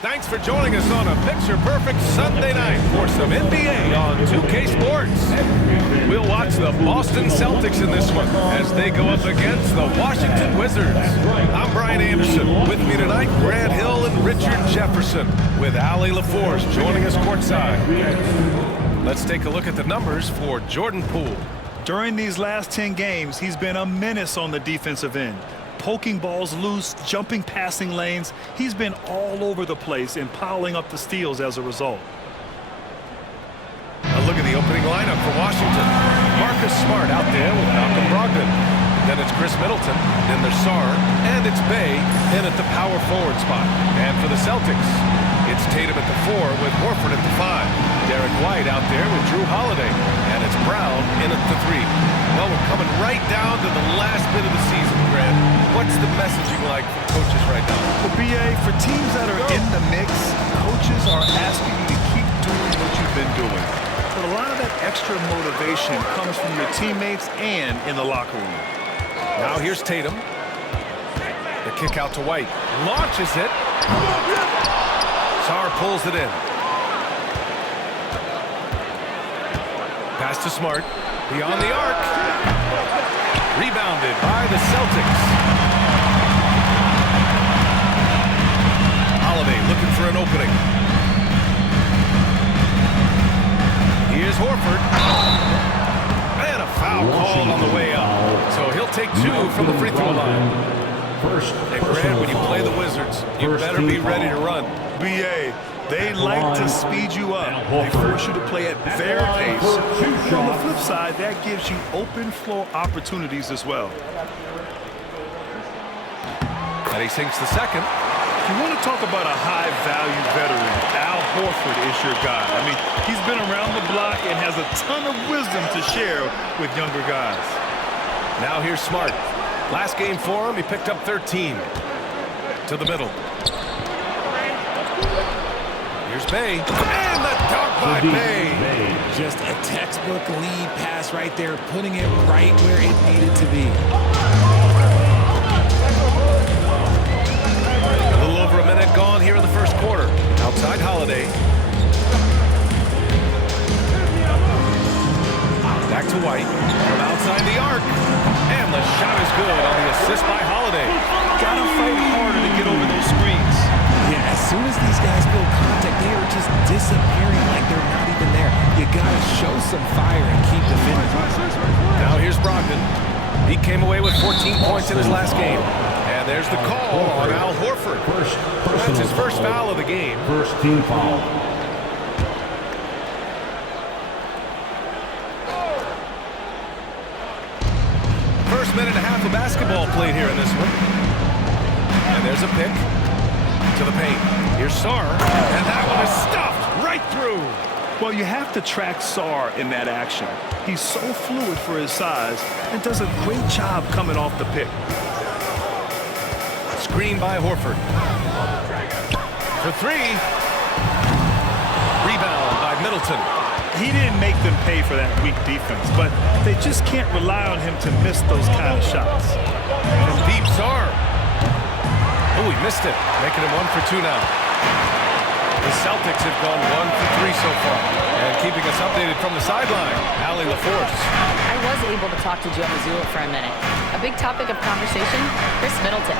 Thanks for joining us on a picture-perfect Sunday night for some NBA on 2K Sports. We'll watch the Boston Celtics in this one as they go up against the Washington Wizards. I'm Brian Anderson. With me tonight, Grant Hill and Richard Jefferson, with Allie LaForce joining us courtside. Let's take a look at the numbers for Jordan Poole. During these last 10 games, he's been a menace on the defensive end. Poking balls loose, jumping passing lanes. He's been all over the place and piling up the steals as a result. A look at the opening lineup for Washington. Marcus Smart out there with Malcolm Brogdon. Then it's Chris Middleton, then there's Sarr, and it's Bey in at the power forward spot. And for the Celtics, it's Tatum at the 4 with Horford at the 5. Derek White out there with Drew Holiday. And it's Brown in at the 3. Well, we're coming right down to the last bit of the season, Grant. What's the messaging like from coaches right now? Well, BA, for teams that are in the mix, coaches are asking you to keep doing what you've been doing. But a lot of that extra motivation comes from your teammates and in the locker room. Now here's Tatum. The kick out to White. Launches it. Sarr pulls it in. Pass to Smart. Beyond the arc. Rebounded by the Celtics. Holiday looking for an opening. Here's Horford. And a foul called on the way up. So he'll take 2 from the free throw line. Hey, Grant, when you play the Wizards, you better be ready to run. BA, they like to speed you up. They force you to play at their pace. But on the flip side, that gives you open floor opportunities as well. And he sinks the second. You want to talk about a high-value veteran, Al Horford is your guy. I mean, he's been around the block and has a ton of wisdom to share with younger guys. Now here's Smart. Last game for him, he picked up 13. To the middle. Here's Bey. And the dunk by Bey. Just a textbook lead pass right there, putting it right where it needed to be. A little over a minute gone here in the first quarter. Outside Holiday. Back to White. From outside the arc. And the shot is good on the assist by Holiday. Gotta fight harder to get over those screens. Yeah, as soon as these guys build contact, they are just disappearing like they're not even there. You gotta show some fire and keep defending. Now here's Brogdon. He came away with 14 points in his last game. And there's the call on Al Horford. That's his first foul of the game. First team foul. First minute and a half of basketball played here in this one. And there's a pick to the paint. Here's Sarr. And that one is stuffed right through. Well, you have to track Sarr in that action. He's so fluid for his size and does a great job coming off the pick. Screen by Horford. For 3. Rebound by Middleton. He didn't make them pay for that weak defense, but they just can't rely on him to miss those kind of shots. From deep, Sarr. Oh, he missed it. Making him 1 for 2 now. The Celtics have gone 1 for 3 so far. And keeping us updated from the sideline, Allie LaForce. I was able to talk to Joe Mazzulla for a minute. A big topic of conversation, Chris Middleton.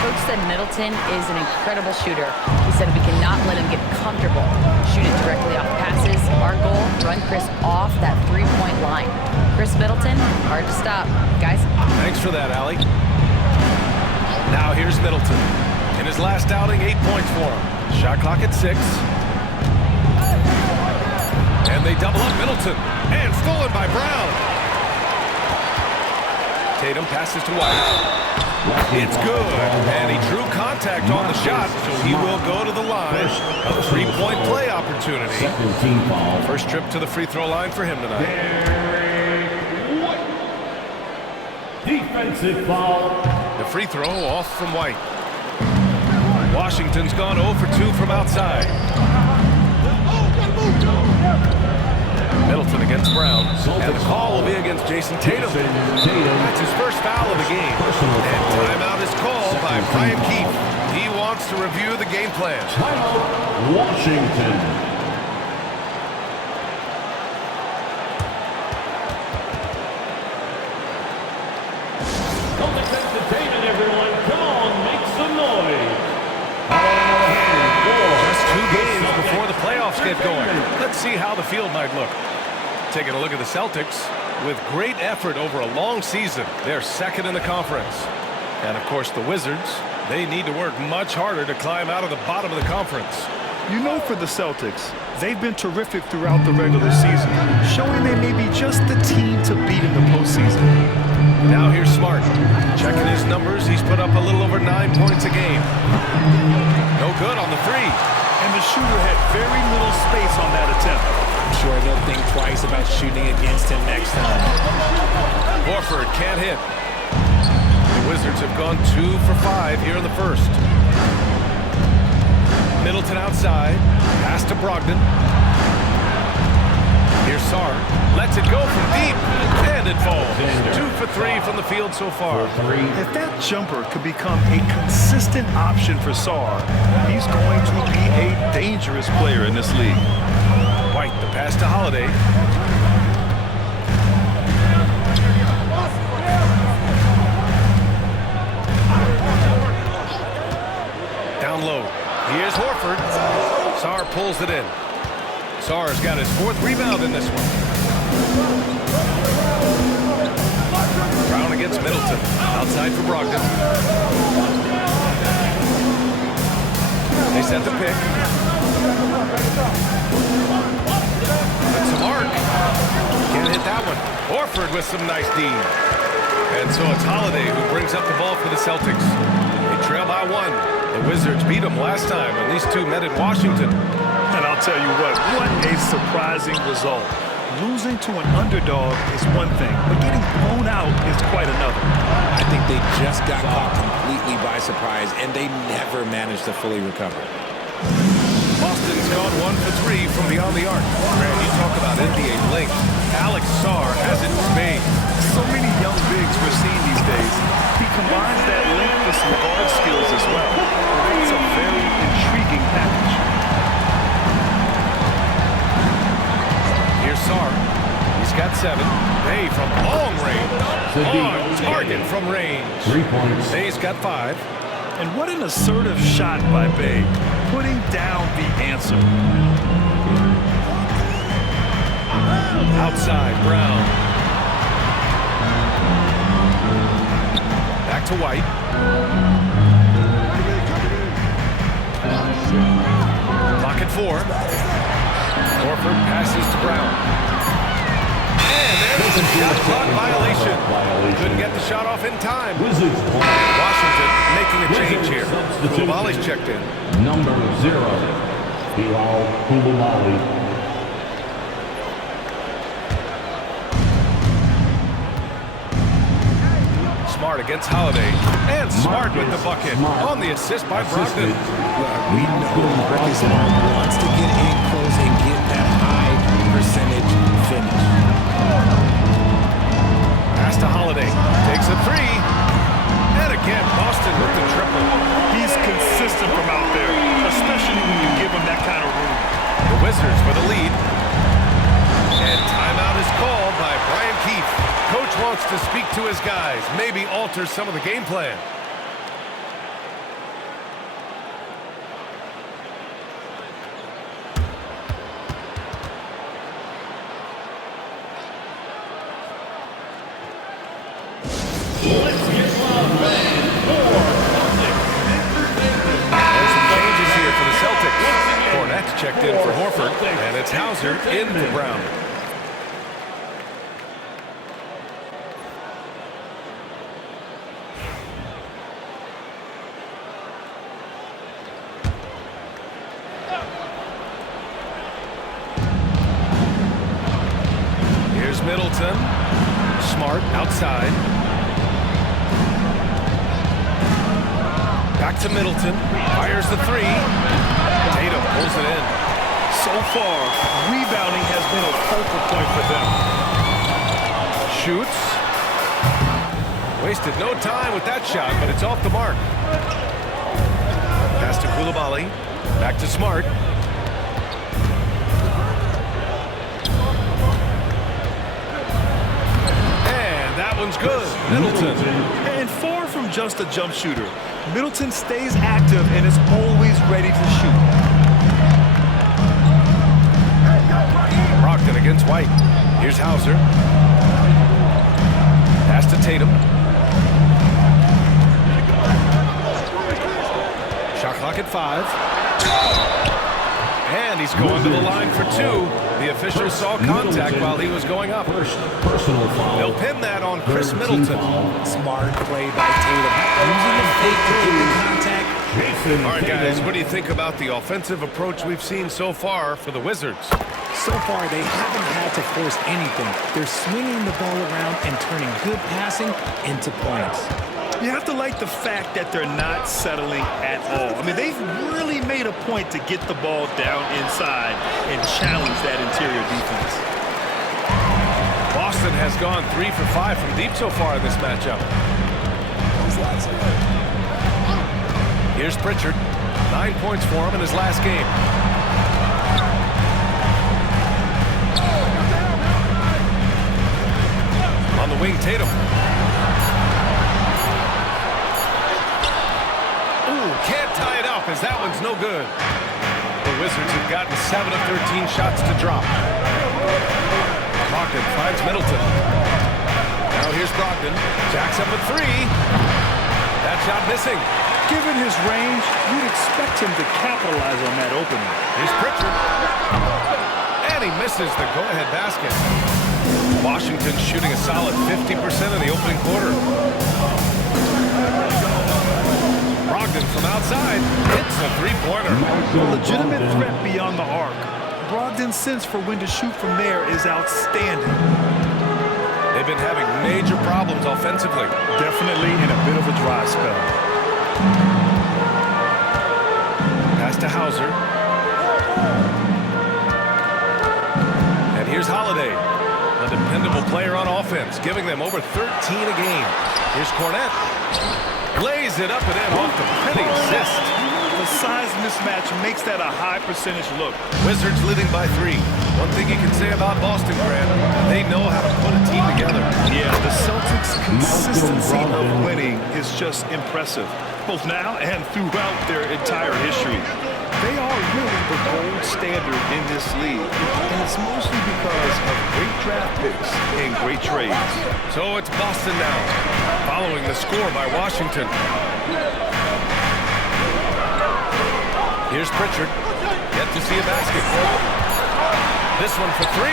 Coach said Middleton is an incredible shooter. He said we cannot let him get comfortable. Shoot it directly off passes. Our goal, run Chris off that three-point line. Chris Middleton, hard to stop. Guys. Thanks for that, Allie. Now here's Middleton. In his last outing, 8 points for him. Shot clock at 6. And they double up Middleton. And stolen by Brown. Tatum passes to White. It's good. And he drew contact on the shot, so he will go to the line. A three-point play opportunity. Second team foul. First trip to the free throw line for him tonight. Defensive foul. The free throw off from White. Washington's gone 0 for 2 from outside. Middleton against Brown. And the call will be against Jason Tatum. That's his first foul of the game. And timeout is called by Brian Keefe. He wants wants to review the game plan. Timeout, Washington. Celtics entertainment, everyone. Come on, make some noise. Just 2 games before the playoffs get going. Let's see how the field might look. Taking a look at the Celtics. With great effort over a long season, they're second in the conference. And, of course, the Wizards, they need to work much harder to climb out of the bottom of the conference. You know, for the Celtics, they've been terrific throughout the regular season, showing they may be just the team to beat in the postseason. Now here's Smart. Checking his numbers, he's put up a little over 9 points a game. No good on the 3. And the shooter had very little space on that attempt. I'm sure they'll think twice about shooting against him next time. Horford can't hit. The Wizards have gone 2 for 5 here in the first. Middleton outside. Pass to Brogdon. Here's Sarr. Lets it go from deep. And it falls. 2 for 3 from the field so far. If that jumper could become a consistent option for Sarr, he's going to be a dangerous player in this league. White, the pass to Holiday. Down low. Here's Horford. Sarr pulls it in. Sarr's got his 4th rebound in this one. Brown against Middleton. Outside for Brogdon. They set the pick. That's a mark. Can't hit that one. Horford with some nice D. And so it's Holiday who brings up the ball for the Celtics. They trail by 1. The Wizards beat them last time when these two met in Washington. And I'll tell you what a surprising result. Losing to an underdog is one thing, but getting blown out is quite another. I think they just got caught completely by surprise, and they never managed to fully recover. Boston's gone 1 for 3 from beyond the arc. Grant, you talk about NBA length. Alex Sarr has it in spades. So many young bigs we're seeing these days. He combines that length with some guard skills as well. It's a very intriguing package. Here's Sarr. He's got 7. Bay from long range. On target from range. 3 points. Bay's got 5. And what an assertive shot by Bay, putting down the answer. Outside, Brown. Back to White. Clock at 4. Horford passes to Brown. And there's the shot clock violation. Couldn't get the shot off in time. Wizards. Washington making a change here. Koulibaly's checked in. Number 0, Bilal Koulibaly. Smart against Holiday. And Smart with the bucket. On the assist by Brogdon. We know Marcus Smart wants to get in close and get that high percentage finish. Pass to Holiday. Takes a 3. And again, Boston with the triple. He's consistent from out there, especially when you give him that kind of room. The Wizards with a lead. And timeout is called by Brian Keefe. Coach wants to speak to his guys, maybe alter some of the game plan. Checked in for Horford, and it's Hauser in for Brown. Here's Middleton. Smart outside. Back to Middleton. Fires the 3. Tatum pulls it in. So far, rebounding has been a focal point for them. Shoots. Wasted no time with that shot, but it's off the mark. Pass Koulibaly. Back to Smart. And that one's good. Middleton. And far from just a jump shooter, Middleton stays active and is always ready to shoot. Brogdon against White. Here's Hauser. Pass to Tatum. Shot clock at 5. And he's going to the line for 2. The official saw contact while he was going up. Personal foul. They'll pin that on Chris Middleton. Smart play by Tatum. Using the fake to get the contact. Jason All right, guys, Tatum. what do you think about the offensive approach we've seen so far for the Wizards? So far, they haven't had to force anything. They're swinging the ball around and turning good passing into points. You have to like the fact that they're not settling at all. I mean, they've really made a point to get the ball down inside and challenge that interior defense. Boston has gone 3 for 5 from deep so far in this matchup. Here's Pritchard. 9 points for him in his last game. On the wing, Tatum. Ooh, can't tie it up as that one's no good. The Wizards have gotten 7 of 13 shots to drop. Brogdon finds Middleton. Now here's Brogdon. Jacks up a 3. That shot missing. Given his range, you'd expect him to capitalize on that opening. Here's Pritchard. And he misses the go-ahead basket. Washington shooting a solid 50% in the opening quarter. Brogdon from outside hits a three-pointer. A legitimate threat beyond the arc. Brogdon's sense for when to shoot from there is outstanding. They've been having major problems offensively. Definitely in a bit of a dry spell. Pass to Hauser. And here's Holiday, a dependable player on offense, giving them over 13 a game. Here's Cornette. Lays it up and in off the pretty assist. The size mismatch makes that a high percentage look. Wizards leading by 3. One thing you can say about Boston, Grant, they know how to put a team together. Yeah, the Celtics' consistency of winning is just impressive, both now and throughout their entire history. They are really the gold standard in this league, and it's mostly because of great draft picks and great trades. So it's Boston now, following the score by Washington. Here's Pritchard. Yet to see a basket. This one for 3.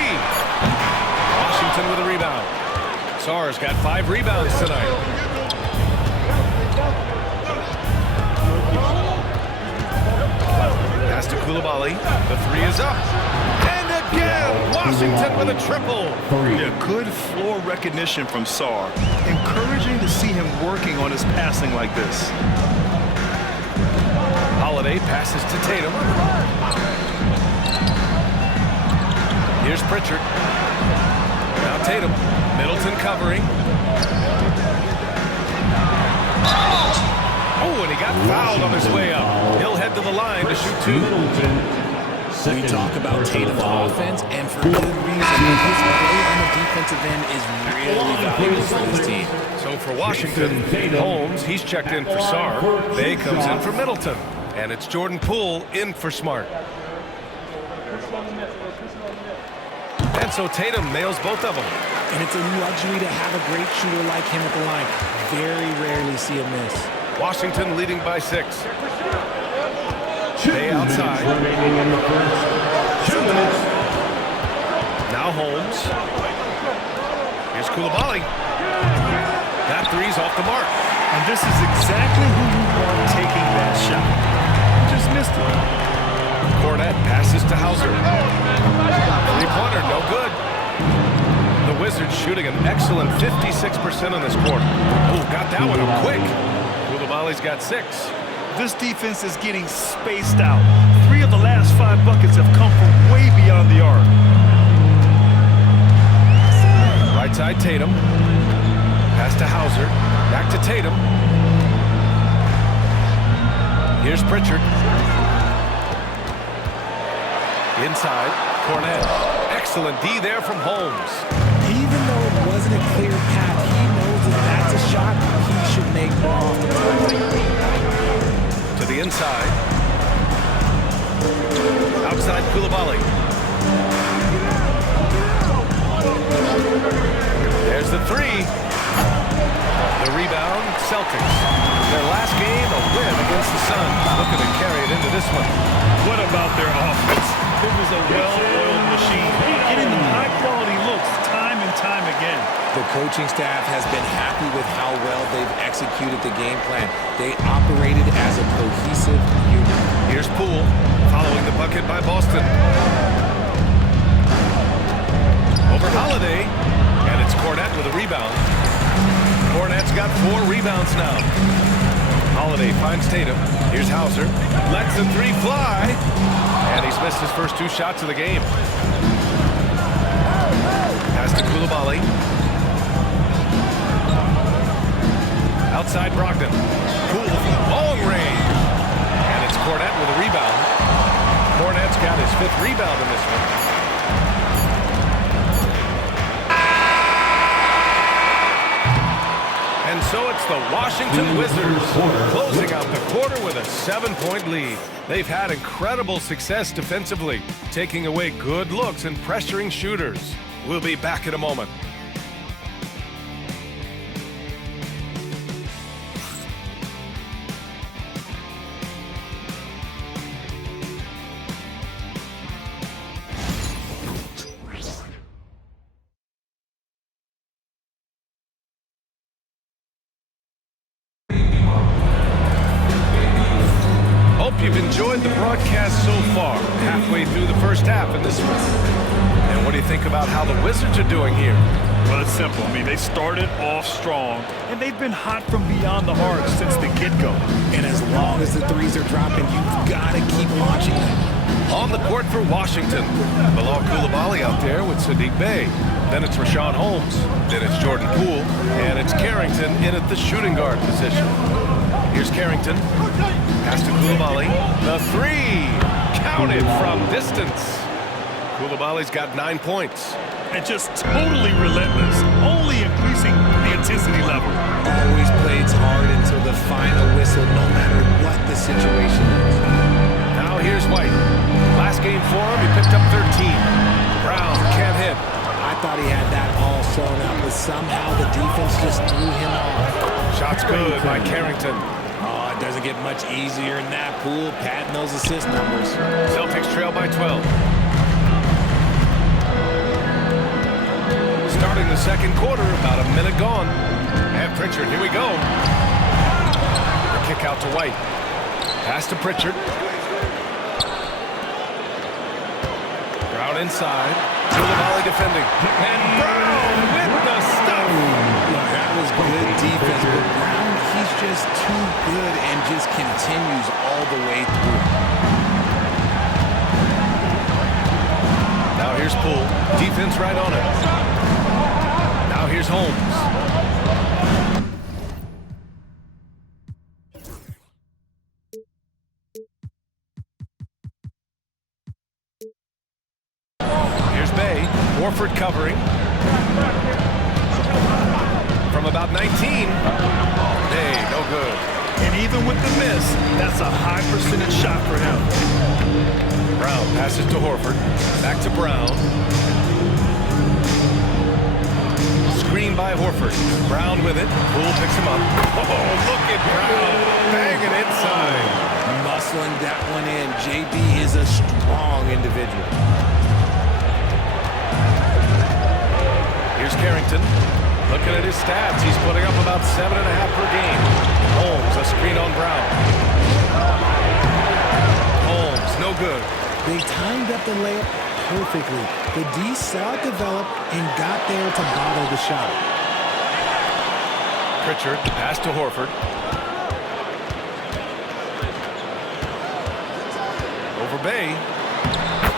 Washington with a rebound. Sarr's got 5 rebounds tonight. Pass to Koulibaly. The 3 is up. And again, Washington with a triple. Yeah, good floor recognition from Sarr. Encouraging to see him working on his passing like this. Holiday passes to Tatum. Here's Pritchard. Now Tatum. Middleton covering. Oh, and he got fouled on his way up. He'll head to the line to shoot 2. We talk about Tatum's offense, and for good reason. His play on the defensive end is really valuable for this team. So for Washington, Holmes, he's checked in for Sarr. Bay comes in for Middleton. And it's Jordan Poole in for Smart. And so Tatum nails both of them. And it's a luxury to have a great shooter like him at the line. Very rarely see a miss. Washington leading by 6. Bay outside. Remaining in the first 2 minutes. Now Holmes. Here's Koulibaly. That 3's off the mark. And this is exactly who you want taking that shot. Just missed it. Cornette passes to Hauser. Three-pointer, no good. The Wizards shooting an excellent 56% in this quarter. Oh, got that one up quick. Koulibaly's got 6. This defense is getting spaced out. 3 of the last 5 buckets have come from way beyond the arc. Right side, Tatum. Pass to Hauser. Back to Tatum. Here's Pritchard. Inside, Cornette. Excellent D there from Holmes. Even though it wasn't a clear path, he knows that that's a shot he should make more often. To the inside. Outside Koulibaly. There's the three. The rebound, Celtics. Their last game, a win against the Suns. Looking to carry it into this one. What about their offense? It was a well-oiled machine, getting them high-quality looks time and time again. The coaching staff has been happy with how well they've executed the game plan. They operated as a cohesive unit. Here's Poole, following the bucket by Boston. Over Holiday, and it's Cornette with a rebound. Cornette's got 4 rebounds now. Holiday finds Tatum. Here's Hauser. Lets the three fly. And he's missed his first 2 shots of the game. Pass to Koulibaly. Outside Brogdon. Poole, long range. And it's Cornette with a rebound. Cornette's got his 5th rebound in this one. And so it's the Washington Wizards closing out the quarter with a 7-point lead. They've had incredible success defensively, taking away good looks and pressuring shooters. We'll be back in a moment. You've enjoyed the broadcast so far, halfway through the first half in this one. And what do you think about how the Wizards are doing here? Well, it's simple. I mean, they started off strong, and they've been hot from beyond the arc since the get-go. And as long as the threes are dropping, you've got to keep launching them. On the court for Washington, Bilal Koulibaly out there with Sadiq Bey. Then it's Rashawn Holmes. Then it's Jordan Poole. And it's Carrington in at the shooting guard position. Here's Carrington. Pass to Koulibaly. The three. Counted from distance. Koulibaly's got 9 points. And just totally relentless, only increasing the intensity level. Always plays hard until the final whistle, no matter what the situation is. Now here's White. Last game for him, he picked up 13. Brown can't hit. I thought he had that all sewn up, but somehow the defense just threw him off. Shot's good by Carrington. Oh, it doesn't get much easier than that. Poole padding those assist numbers. Celtics trail by 12. Starting the second quarter, about a minute gone. And Pritchard, here we go. The kick out to White. Pass to Pritchard. Brown inside. Koulibaly defending. And Brown with the stuff. Look, that was good defense, but Brown, he's just too good and just continues all the way through. Now here's Poole. Defense right on it. Now here's Holmes. Here's Bey. Horford covering. From about 19. Hey, no good. And even with the miss, that's a high percentage shot for him. Brown passes to Horford. Back to Brown. Screen by Horford. Brown with it. Poole picks him up. Oh, look at Brown. Banging inside. Muscling that one in. JB is a strong individual. Here's Carrington. Looking at his stats, he's putting up about 7.5 per game. Holmes, a screen on Brown. Holmes, no good. They timed up the layup perfectly. The D saw it develop and got there to bottle the shot. Pritchard, pass to Horford. Over Bey.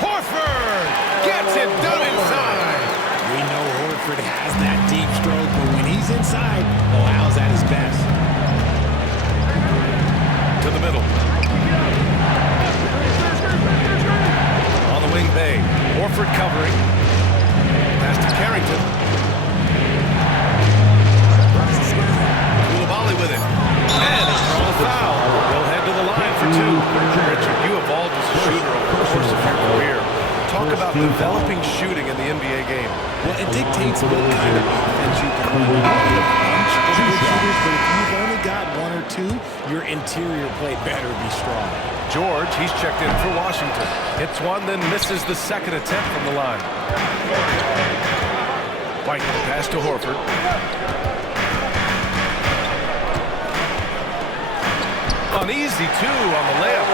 Horford gets it done inside. We know Horford has that deep stroke, but when he's inside, oh, how's that his best? To the middle. On the wing, Horford covering. Pass to Carrington. Coulibaly with it. And he's thrown a foul. He'll head to the line for two. Richard, you evolved as a shooter over the course of your career. Talk about developing shooting in the NBA game. Well, it dictates what kind of offense you can run. Bunch of good shooters, but if you've only got one or two, your interior play better be strong. George, he's checked in for Washington. Hits one, then misses the second attempt from the line. White pass to Horford. Uneasy, too, on the layup.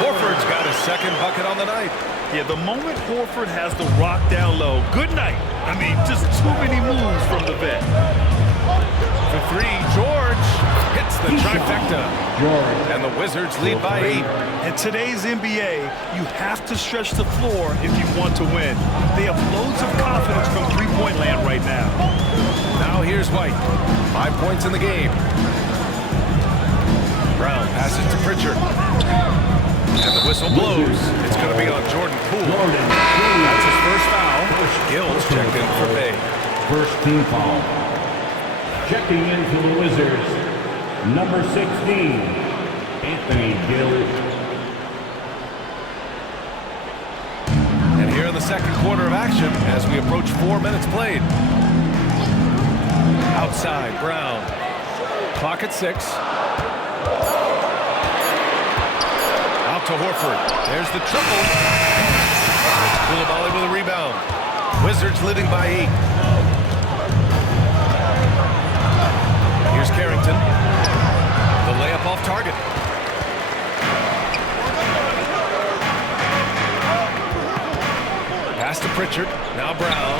Horford's got his second bucket on the night. Yeah, the moment Horford has the rock down low, good night. I mean, just too many moves from the vet. For three, George hits the trifecta. And the Wizards lead by 8. In today's NBA, you have to stretch the floor if you want to win. They have loads of confidence from three-point land right now. Now here's White. 5 points in the game. Brown passes to Pritchard. And the whistle blows. It's going to be on Jordan Poole. That's his first foul. Gills checked in for Bay. First team foul. Checking in for the Wizards, number 16, Anthony Gill. And here in the second quarter of action, as we approach 4 minutes played. Outside, Brown. Clock at 6. Out to Horford. There's the triple. It's Coulibaly with a rebound. Wizards leading by 8. Here's Carrington. The layup off target. Pass to Pritchard. Now Brown.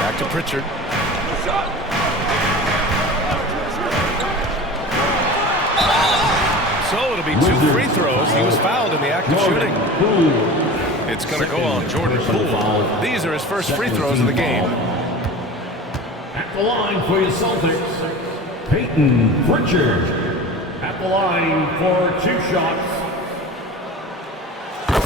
Back to Pritchard. So it'll be 2 free throws. He was fouled in the act of shooting. It's going to go on Jordan Poole. These are his first free throws of the game. At the line for your Celtics, Peyton Pritchard. At the line for 2 shots.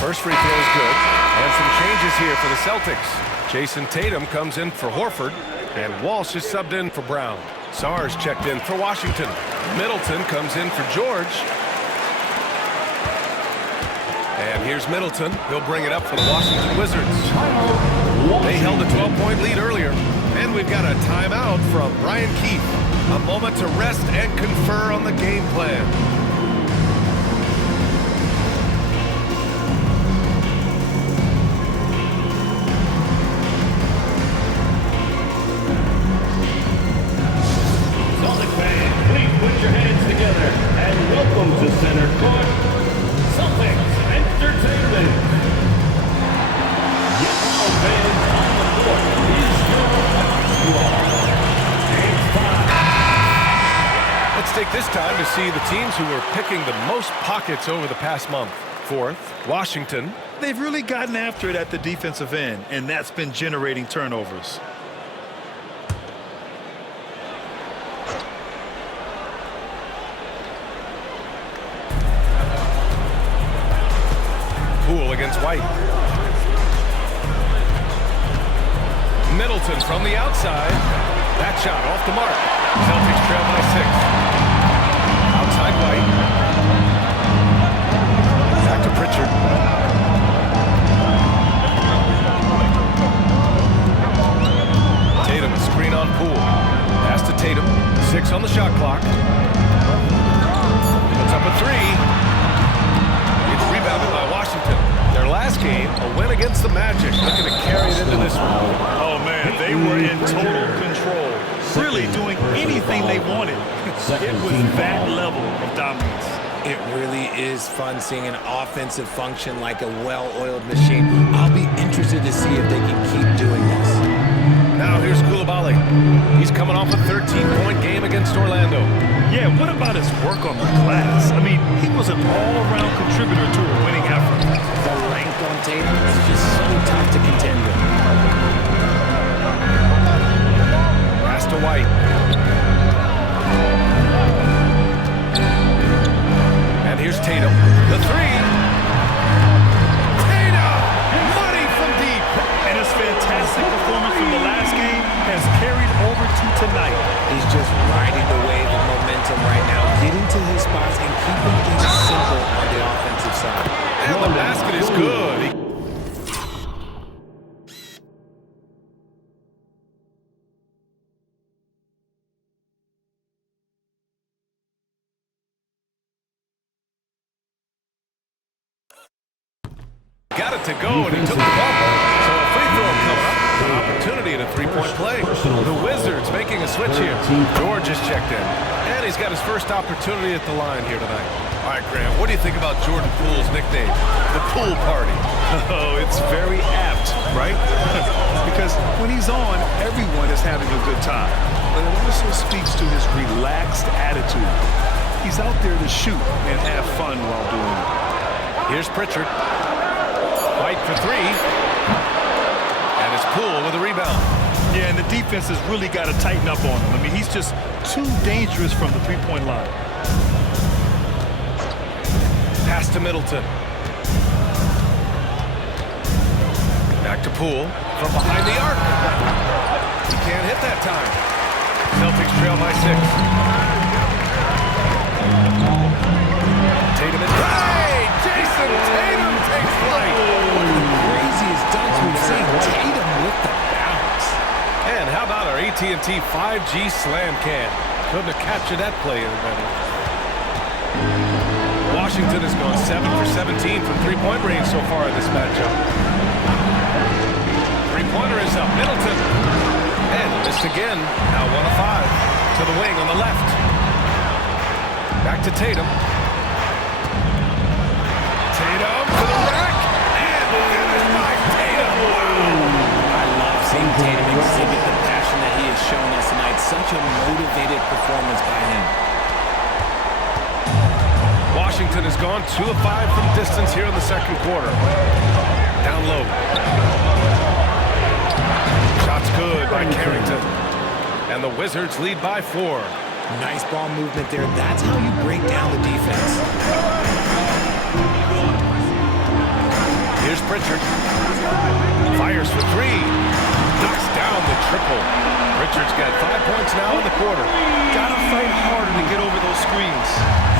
First free throw is good. And some changes here for the Celtics. Jason Tatum comes in for Horford. And Walsh is subbed in for Brown. Sarge checked in for Washington. Middleton comes in for George. And here's Middleton. He'll bring it up for the Washington Wizards. They held a 12-point lead earlier. And we've got a timeout from Brian Keefe. A moment to rest and confer on the game plan. Celtic fans, please put your hands together and welcome to center court, Celtics Entertainment. Yes, fans on the court is your basketball. Let's take this time to see the teams who were picking the most pockets over the past month. Fourth, Washington. They've really gotten after it at the defensive end, and that's been generating turnovers. Poole against White. Middleton from the outside. That shot off the mark. Celtics trail by 6. Outside White. Back to Pritchard. Tatum, screen on Poole. Pass to Tatum. 6 on the shot clock. Puts up a 3. It's rebounded by Washington. Their last game, a win against the Magic. Looking to carry it into this one. Oh, man, they were in total control. Really doing anything they wanted. It was that level of dominance. It really is fun seeing an offensive function like a well-oiled machine. I'll be interested to see if they can keep doing this. Now here's Coulibaly. He's coming off a 13-point game against Orlando. Yeah, what about his work on the glass? I mean, he was an all-around contributor to a winning effort. The length on Tatum is just so tough to contend with. Pass to White. And here's Tatum. The 3. Tatum! Money into his spots and keeping things simple on the offensive side. And the basket is good. Got it to go, and he took the bump. So a free throw coming up. An opportunity at a three-point play. The Wizards making a switch here. George has checked in, and he's got his first opportunity at the line here tonight. All right, Graham, what do you think about Jordan Poole's nickname, the Pool Party? Oh, it's very apt, right? Because when he's on, everyone is having a good time. But it also speaks to his relaxed attitude. He's out there to shoot and have fun while doing it. Here's Pritchard. White for three. And it's Poole with a rebound. Yeah, and the defense has really got to tighten up on him. I mean, he's just too dangerous from the three-point line. Pass to Middleton. Back to Poole from behind the arc. He can't hit that time. Celtics trail by 6. Tatum and Jason Tatum takes flight. One of the craziest dunks we've seen. Tatum with the bounce. And how about our AT&T 5G slam can? Couldn't have captured that play any better. Washington has gone 7 for 17 from three-point range so far in this matchup. Three-pointer is up. Middleton. And missed again. Now 1 of 5. To the wing on the left. Back to Tatum. Tatum to the rack. And finished by Tatum. I love seeing Tatum exhibit the passion that he has shown us tonight. Such a motivated performance by him. Washington has gone 2 of 5 from distance here in the second quarter. Down low. Shots good by Carrington. And the Wizards lead by 4. Nice ball movement there. That's how you break down the defense. Here's Pritchard. Fires for 3. Knocks down the triple. Pritchard's got 5 points now in the quarter. Gotta fight harder to get over those screens.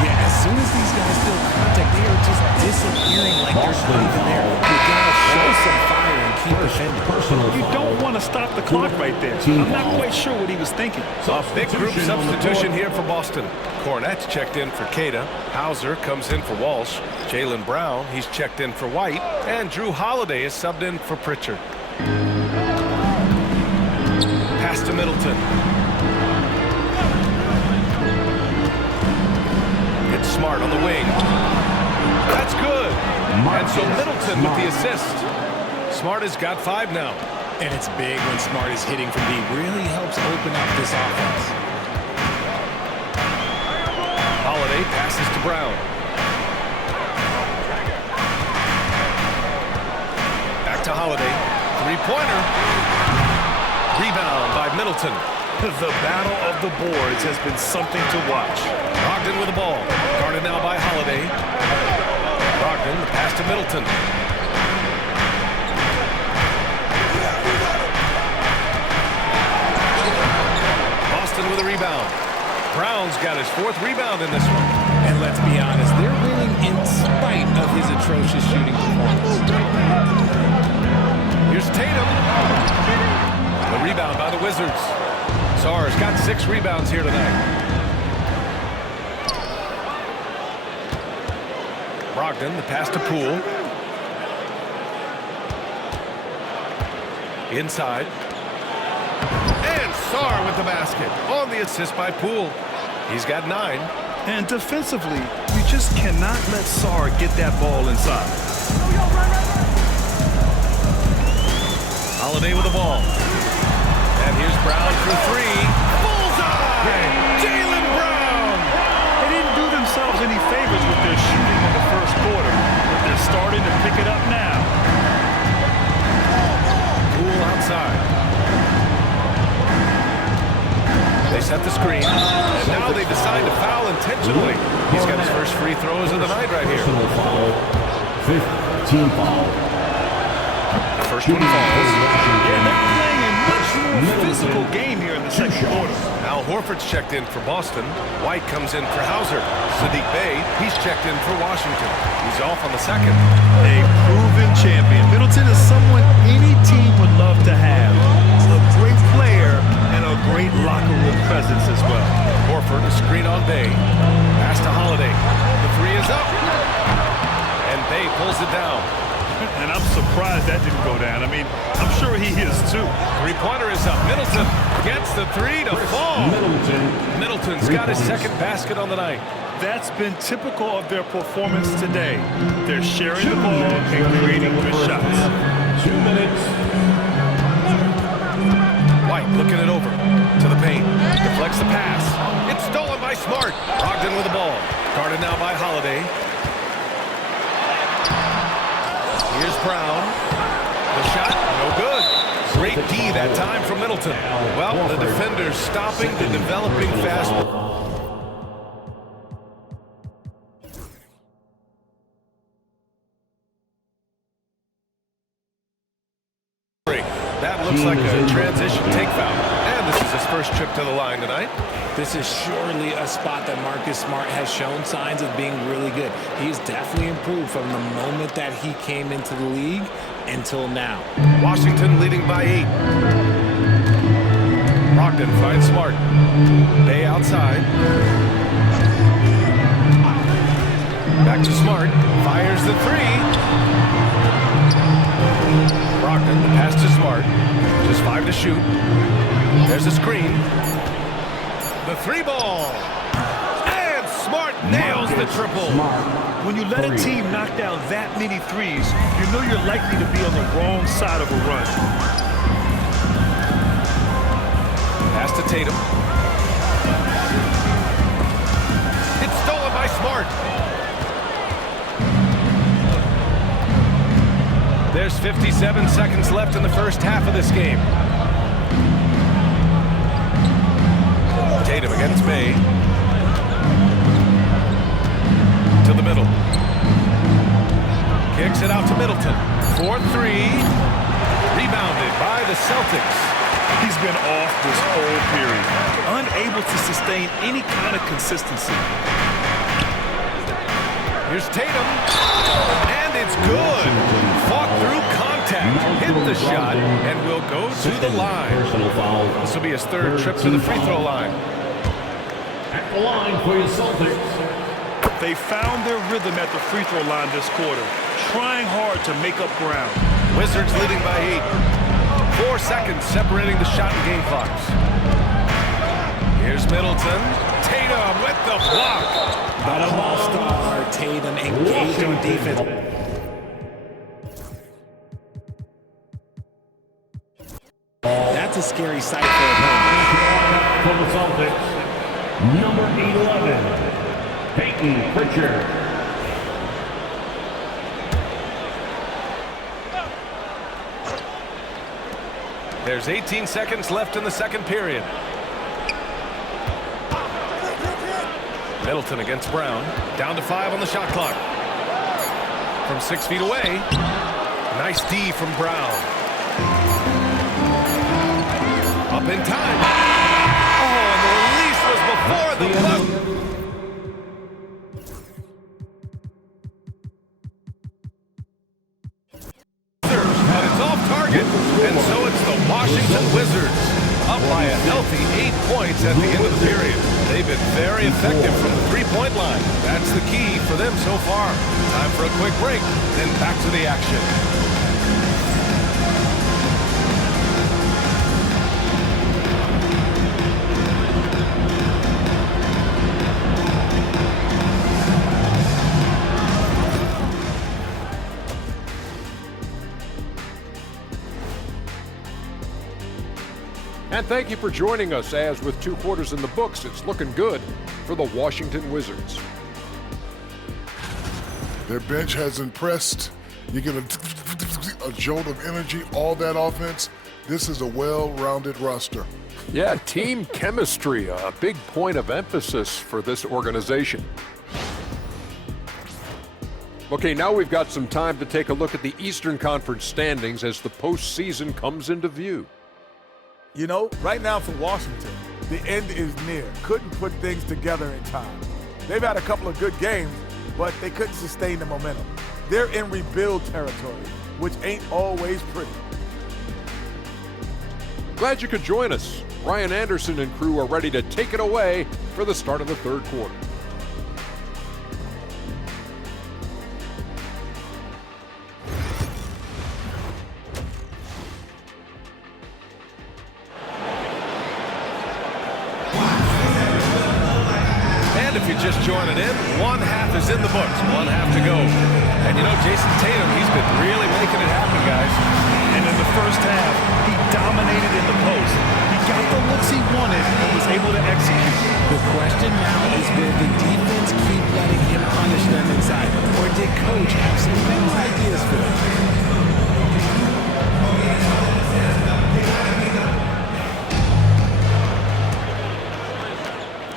Yeah, as soon as these guys feel contact, they are just disappearing like they're not even there. You gotta show some fire and keep defending. You don't want to stop the clock right there. I'm not quite sure what he was thinking. A big group substitution here for Boston. Cornette's checked in for Queta. Hauser comes in for Walsh. Jaylen Brown, he's checked in for White. And Drew Holiday is subbed in for Pritchard. Pass to Middleton. It's Smart on the wing. That's good. And so Middleton with the assist. Smart has got 5 now. And it's big when Smart is hitting from deep. Really helps open up this offense. Holiday passes to Brown. Back to Holiday. Three-pointer. Rebound by Middleton. The battle of the boards has been something to watch. Brogdon with the ball. Guarded now by Holiday. Brogdon, the pass to Middleton. Boston with a rebound. Brown's got his 4th rebound in this one. And let's be honest, they're winning in spite of his atrocious shooting performance. Here's Tatum. The rebound by the Wizards. Sarr's got 6 rebounds here tonight. Brogdon, the pass to Poole. Inside. And Sarr with the basket. On the assist by Poole. He's got 9. And defensively, you just cannot let Sarr get that ball inside. Holiday with the ball. And here's Brown for 3. Bullseye! Jaylen Brown! They didn't do themselves any favors with their shooting in the first quarter, but they're starting to pick it up now. Poole outside. They set the screen, and now they decide to foul intentionally. He's got his first free throws of the night right here. Personal foul. 5th team foul. The first one falls. Yeah, they're playing in much much more physical game here in the second quarter. Al Horford's checked in for Boston. White comes in for Hauser. Sadiq Bey, he's checked in for Washington. He's off on the second. A proven champion. Middleton is someone any team would love to have. A great player and a great locker room presence as well. Horford, a screen on Bey. Pass to Holiday. The three is up. And Bey pulls it down. And I'm surprised that didn't go down. I mean, I'm sure he is too. Three-pointer is up. Middleton gets the three to fall. Middleton's got his second basket on the night. That's been typical of their performance today. They're sharing the ball and creating good shots. 2 minutes. White looking it over to the paint. Deflects the pass. It's stolen by Smart. Brogdon with the ball. Guarded now by Holiday. Here's Brown. The shot, no good. Great D that time from Middleton. Well, the defender's stopping the developing fast. That looks like a transition take foul. And this is his first trip to the line tonight. This is surely a spot that Marcus Smart has shown signs of being really good. He's definitely improved from the moment that he came into the league until now. Washington leading by 8. Brogdon finds Smart. Bey outside. Back to Smart. Fires the three. Brogdon, the pass to Smart. Just 5 to shoot. There's a screen. The three ball. And Smart nails the triple. When you let a team knock down that many threes, you know you're likely to be on the wrong side of a run. Pass to Tatum. It's stolen by Smart. There's 57 seconds left in the first half of this game. Tatum against Bey. To the middle. Kicks it out to Middleton. 4-3. Rebounded by the Celtics. He's been off this whole period, unable to sustain any kind of consistency. Here's Tatum. And it's good. Fought through contact. Hit the shot and will go to the line. This will be his third trip to the free throw line. At the line for your Celtics. They found their rhythm at the free throw line this quarter, trying hard to make up ground. Wizards leading by 8. 4 seconds separating the shot and game clocks. Here's Middleton. Tatum with the block. But a all-star Tatum engaged on defense. That's a scary sight for a opponent. For the Celtics, number 11, Peyton Pritchard. There's 18 seconds left in the second period. Middleton against Brown. Down to 5 on the shot clock. From 6 feet away. Nice D from Brown. Up in time. Oh, and the release was before the buzzer. But it's off target. And so it's the Washington Wizards. Up by a healthy 8 points at the end of the period. They've been very effective from the three-point line. That's the key for them so far. Time for a quick break, then back to the action. And thank you for joining us as with 2 quarters in the books, it's looking good for the Washington Wizards. Their bench has impressed. You get a jolt of energy, all that offense. This is a well-rounded roster. Yeah, team chemistry, a big point of emphasis for this organization. Okay, now we've got some time to take a look at the Eastern Conference standings as the postseason comes into view. You know, right now for Washington, the end is near. Couldn't put things together in time. They've had a couple of good games, but they couldn't sustain the momentum. They're in rebuild territory, which ain't always pretty. Glad you could join us. Ryan Anderson and crew are ready to take it away for the start of the third quarter. And if you're just joining in, one half is in the books, one half to go. And you know, Jason Tatum, he's been really making it happen, guys. And in the first half, he dominated in the post. He got the looks he wanted and was able to execute. The question now is, will the defense keep letting him punish them inside? Or did Coach have some better ideas for them?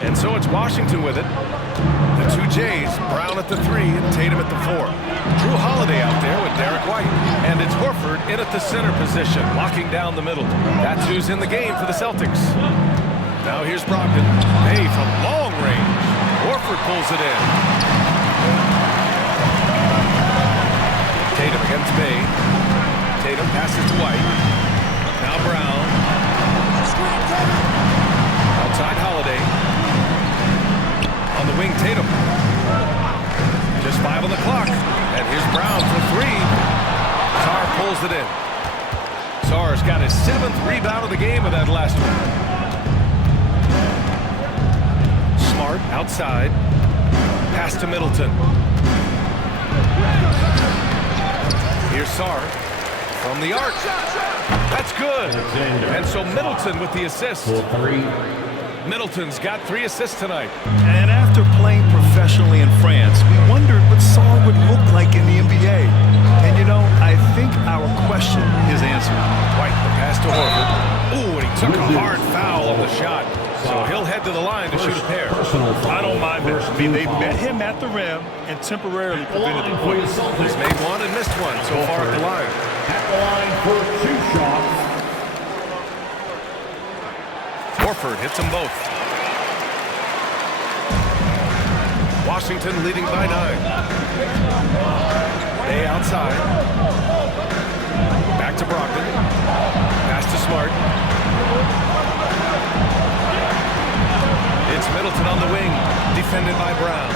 And so it's Washington with it. The two Jays, Brown at the 3 and Tatum at the 4. Drew Holiday out there with Derek White. And it's Horford in at the center position, locking down the middle. That's who's in the game for the Celtics. Now here's Brogdon. Hey, from long range. Horford pulls it in. Tatum against Bay. Tatum passes to White. Now Brown. Outside Holiday. On the wing, Tatum. Just 5 on the clock. And here's Brown for 3. Sarr pulls it in. Sarr's got his 7th rebound of the game with that last one. Smart outside. Pass to Middleton. Here's Sarr from the arc. That's good. And so Middleton with the assist. Middleton's got 3 assists tonight. And after playing professionally in France, we wondered what Sarr would look like in the NBA. And you know, I think our question is answered. White, the pass to Horford. Ooh, and he took a hard foul on the shot. So he'll head to the line to shoot a pair. I don't mind that. I mean, they met him at the rim and temporarily prevented the point. He's made one and missed one so far at the line. At the line for 2 shots. Horford hits them both. Washington leading by 9. Bay outside. Back to Brogdon. Pass to Smart. It's Middleton on the wing, defended by Brown.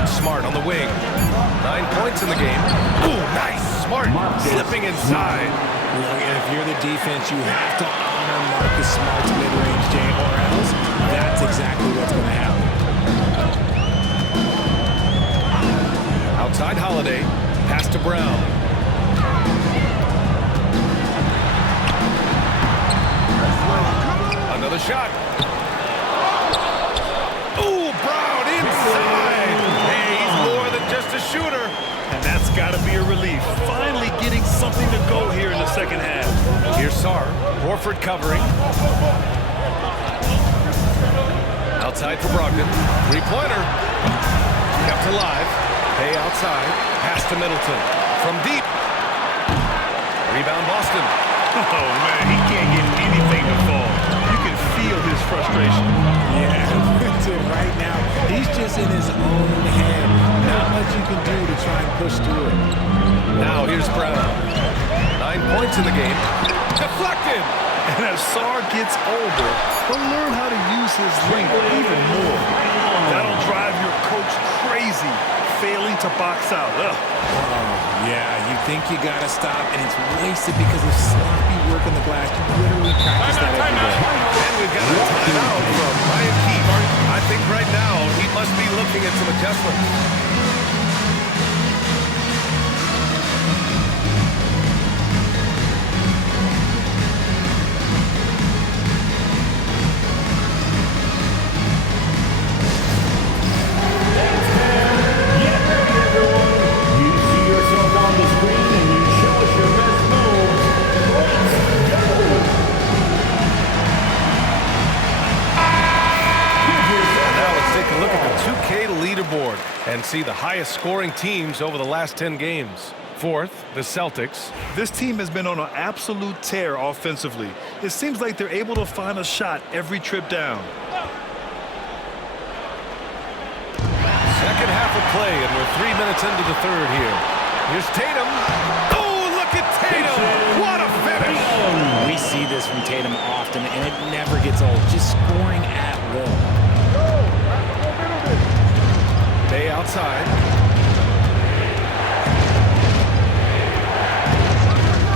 It's Smart on the wing. 9 points in the game. Ooh, nice. Smart slipping inside. Look, and if you're the defense, you have to honor Marcus Smart's mid-range, Jay, or else that's exactly what's going to happen. Outside Holiday, pass to Brown. Another shot. Ooh, Brown inside. Hey, he's more than just a shooter. And that's got to be a relief. Finally getting something to go here in the second half. Here's Sarr. Horford covering. Outside for Brogdon. 3-pointer. Kept alive. Hay outside. Pass to Middleton. From deep. Rebound Boston. Oh, man, he can't get anything to fall. You can feel his frustration. Yeah, right now, he's just in his own head. Not much you can do to try and push through it. Now here's Brown. 9 points in the game. Deflected. And as Sarr gets older, he'll learn how to use his length even more. That'll drive your coach crazy, failing to box out. Ugh. Yeah, you think you got to stop, and it's wasted because of sloppy work on the glass. You literally practice that every day. And we've got a timeout from Ryan Keefe. I think right now he must be looking at some adjustments. And see the highest scoring teams over the last 10 games. Fourth, the Celtics. This team has been on an absolute tear offensively. It seems like they're able to find a shot every trip down. Second half of play, and we're 3 minutes into the third here. Here's Tatum. Oh, look at Tatum! What a finish! We see this from Tatum often, and it never gets old. Just scoring at will. Bay outside.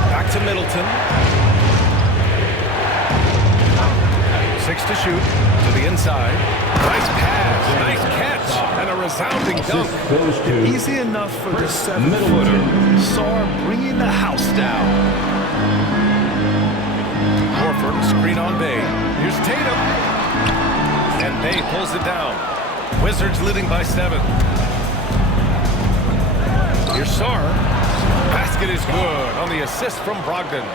Back to Middleton. 6 to shoot. To the inside. Nice pass. Nice catch. And a resounding dunk. Easy enough for the 7-footer. Sarr bringing the house down. Horford, screen on Bay. Here's Tatum. And Bay pulls it down. Wizards leading by 7. Here's Sarr. Basket is good on the assist from Brogdon.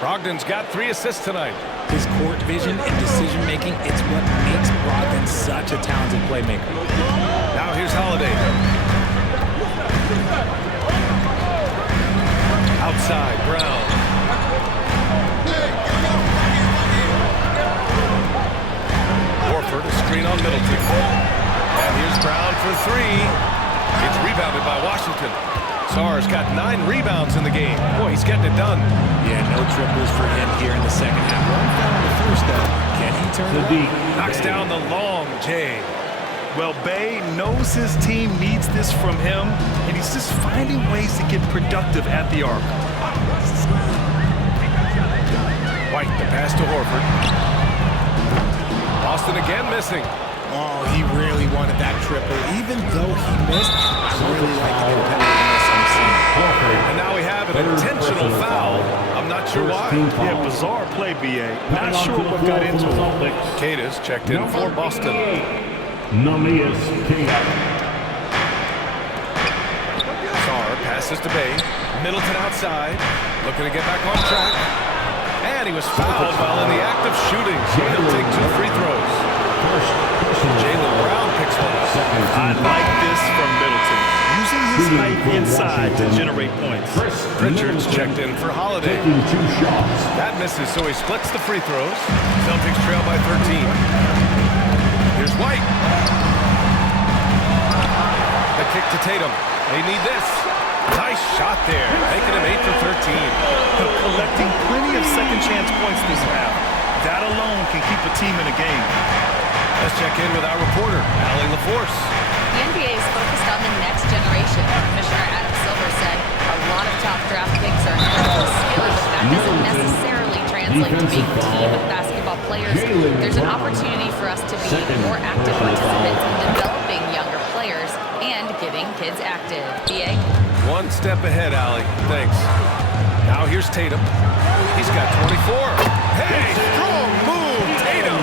Brogdon's got 3 assists tonight. His court vision and decision-making, it's what makes Brogdon such a talented playmaker. Now here's Holiday. Outside, Brown. Horford, a screen on Middleton. And here's Brown for 3. It's rebounded by Washington. Sarr's got 9 rebounds in the game. Boy, he's getting it done. Yeah, no triples for him here in the second half. One foul in the first, though. Can he turn it up? Knocks down the long J. Well, Bay knows his team needs this from him, and he's just finding ways to get productive at the arc. White, the pass to Horford. Boston again missing. Oh, he really wanted that triple. Even though he missed, I really like the competitiveness I'm seeing. And now we have an intentional foul. I'm not sure why. Yeah, bizarre play, B.A. Not sure what got into it. Cadis checked in for Boston. Namias Queta. Sarr passes to Bay. Middleton outside. Looking to get back on track. And he was fouled while in the act of shooting. So he'll take 2 free throws. Jaylen Brown picks one up. I like this from Middleton. Using his height inside to generate points. Richards checked in for Holiday. Taking 2 shots. That misses, so he splits the free throws. Celtics trail by 13. Here's White. The kick to Tatum. They need this. Nice shot there, making him 8 for 13. Collecting plenty of second chance points this half. That alone can keep a team in a game. Let's check in with our reporter, Allie LaForce. The NBA is focused on the next generation. Commissioner Adam Silver said a lot of top draft picks are incredibly skilled, but that doesn't necessarily translate to being team basketball players. There's an opportunity for us to be more active participants in developing younger players and getting kids active. BA? One step ahead, Allie. Thanks. Now here's Tatum. He's got 24. Hey, strong move, Tatum.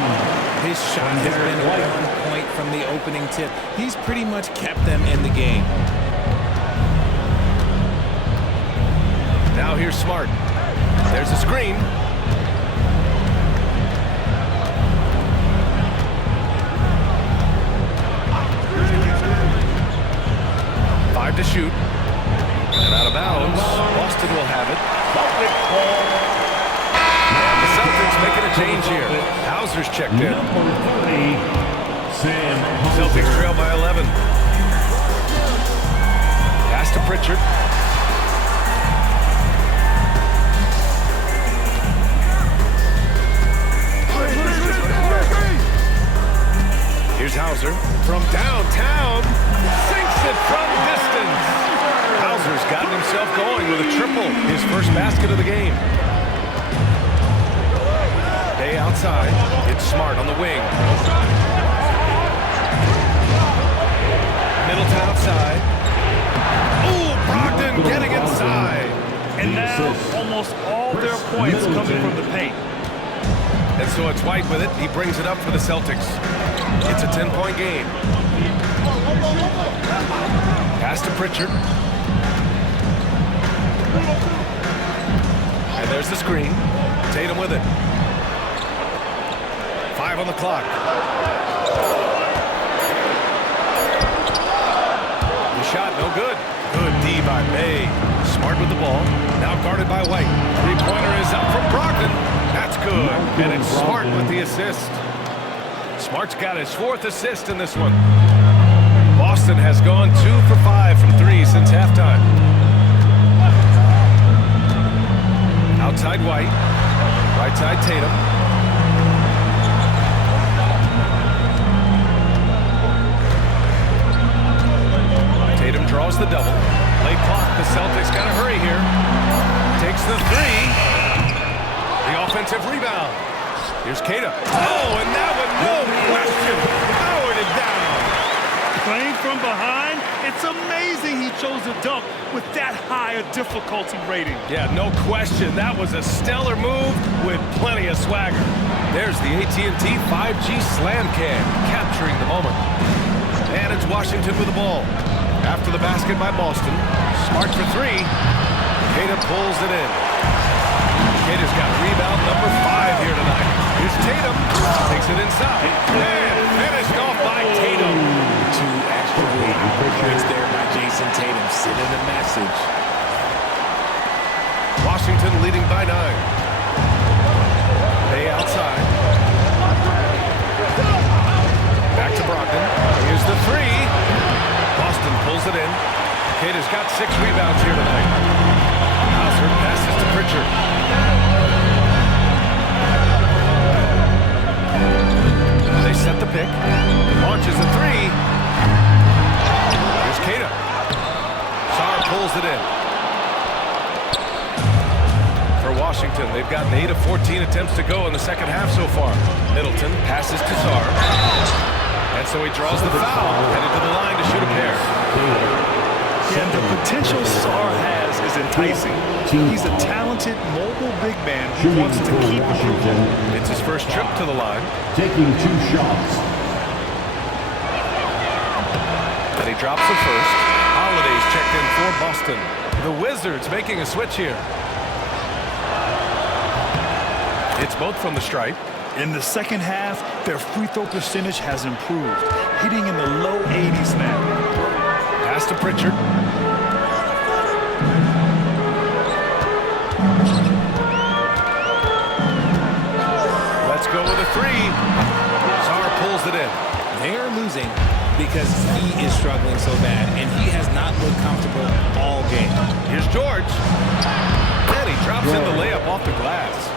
His shot has been on point from the opening tip. He's pretty much kept them in the game. Now here's Smart. There's a screen. Five to shoot. And out of bounds. Boston will have it. And the Celtics making a change here. Hauser's checked in. Number 30, Sam Hauser. Celtics trail by 11. Pass to Pritchard. Here's Hauser from downtown. Sinks it from distance. Hauser's gotten himself going with a triple. His first basket of the game. Bay outside. It's Smart on the wing. Middleton outside. Ooh, Brogdon getting inside. And now almost all their points coming from the paint. And so it's White with it. He brings it up for the Celtics. It's a 10-point game. Pass to Pritchard. And there's the screen. Tatum with it. 5 on the clock. The shot, no good. Good D by Bay. with the ball. Now guarded by White. Three-pointer is up from Brogdon. That's good. And it's Smart with the assist. Smart's got his 4th assist in this one. Boston has gone 2 for 5 from 3 since halftime. Outside White. Right side Tatum. Tatum draws the double. Late clock. The Celtics got to hurry here. Takes the 3. The offensive rebound. Here's Kata. Oh, and that one, no question, powered it down. Playing from behind, it's amazing he chose to dunk with that high a difficulty rating. Yeah, no question. That was a stellar move with plenty of swagger. There's the AT&T 5G Slam Cam, capturing the moment. And it's Washington with the ball. After the basket by Boston. Smart for 3. Kata pulls it in. Kata's got rebound number 5 here tonight. Here's Tatum. Takes it inside. And finished off by Tatum. 2 extra points there by Jason Tatum. Sending a message. Washington leading by 9. Bay outside. Back to Brogdon. Here's the 3. Boston pulls it in. Kata's got 6 rebounds here tonight. Hauser passes to Pritchard. They set the pick. Launches a 3. Here's Kata. Sarr pulls it in. For Washington, they've gotten 8 of 14 attempts to go in the second half so far. Middleton passes to Sarr. And so he draws the foul, headed to the line to shoot a pair. And the potential Sarr has is enticing. He's a talented, mobile big man who wants to keep Washington. It's his first trip to the line. Taking 2 shots. And he drops the first. Holiday's checked in for Boston. The Wizards making a switch here. It's both from the stripe. In the second half, their free throw percentage has improved, hitting in the low 80s now. Pass to Pritchard. Let's go with a 3. Sarr pulls it in. They are losing because he is struggling so bad, and he has not looked comfortable all game. Here's George. And he drops in the layup off the glass.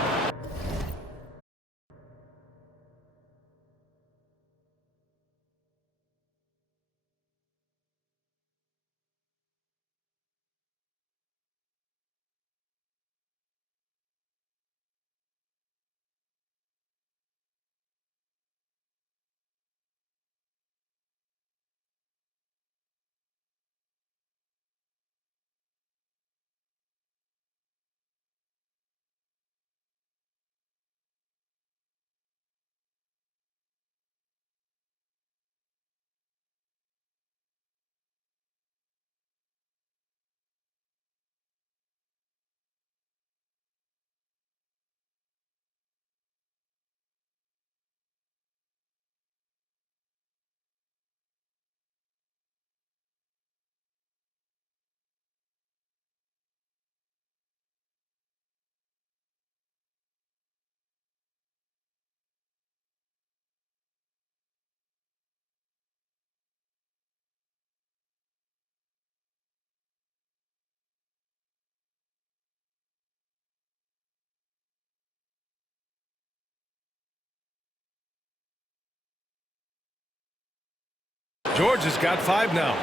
George has got 5 now.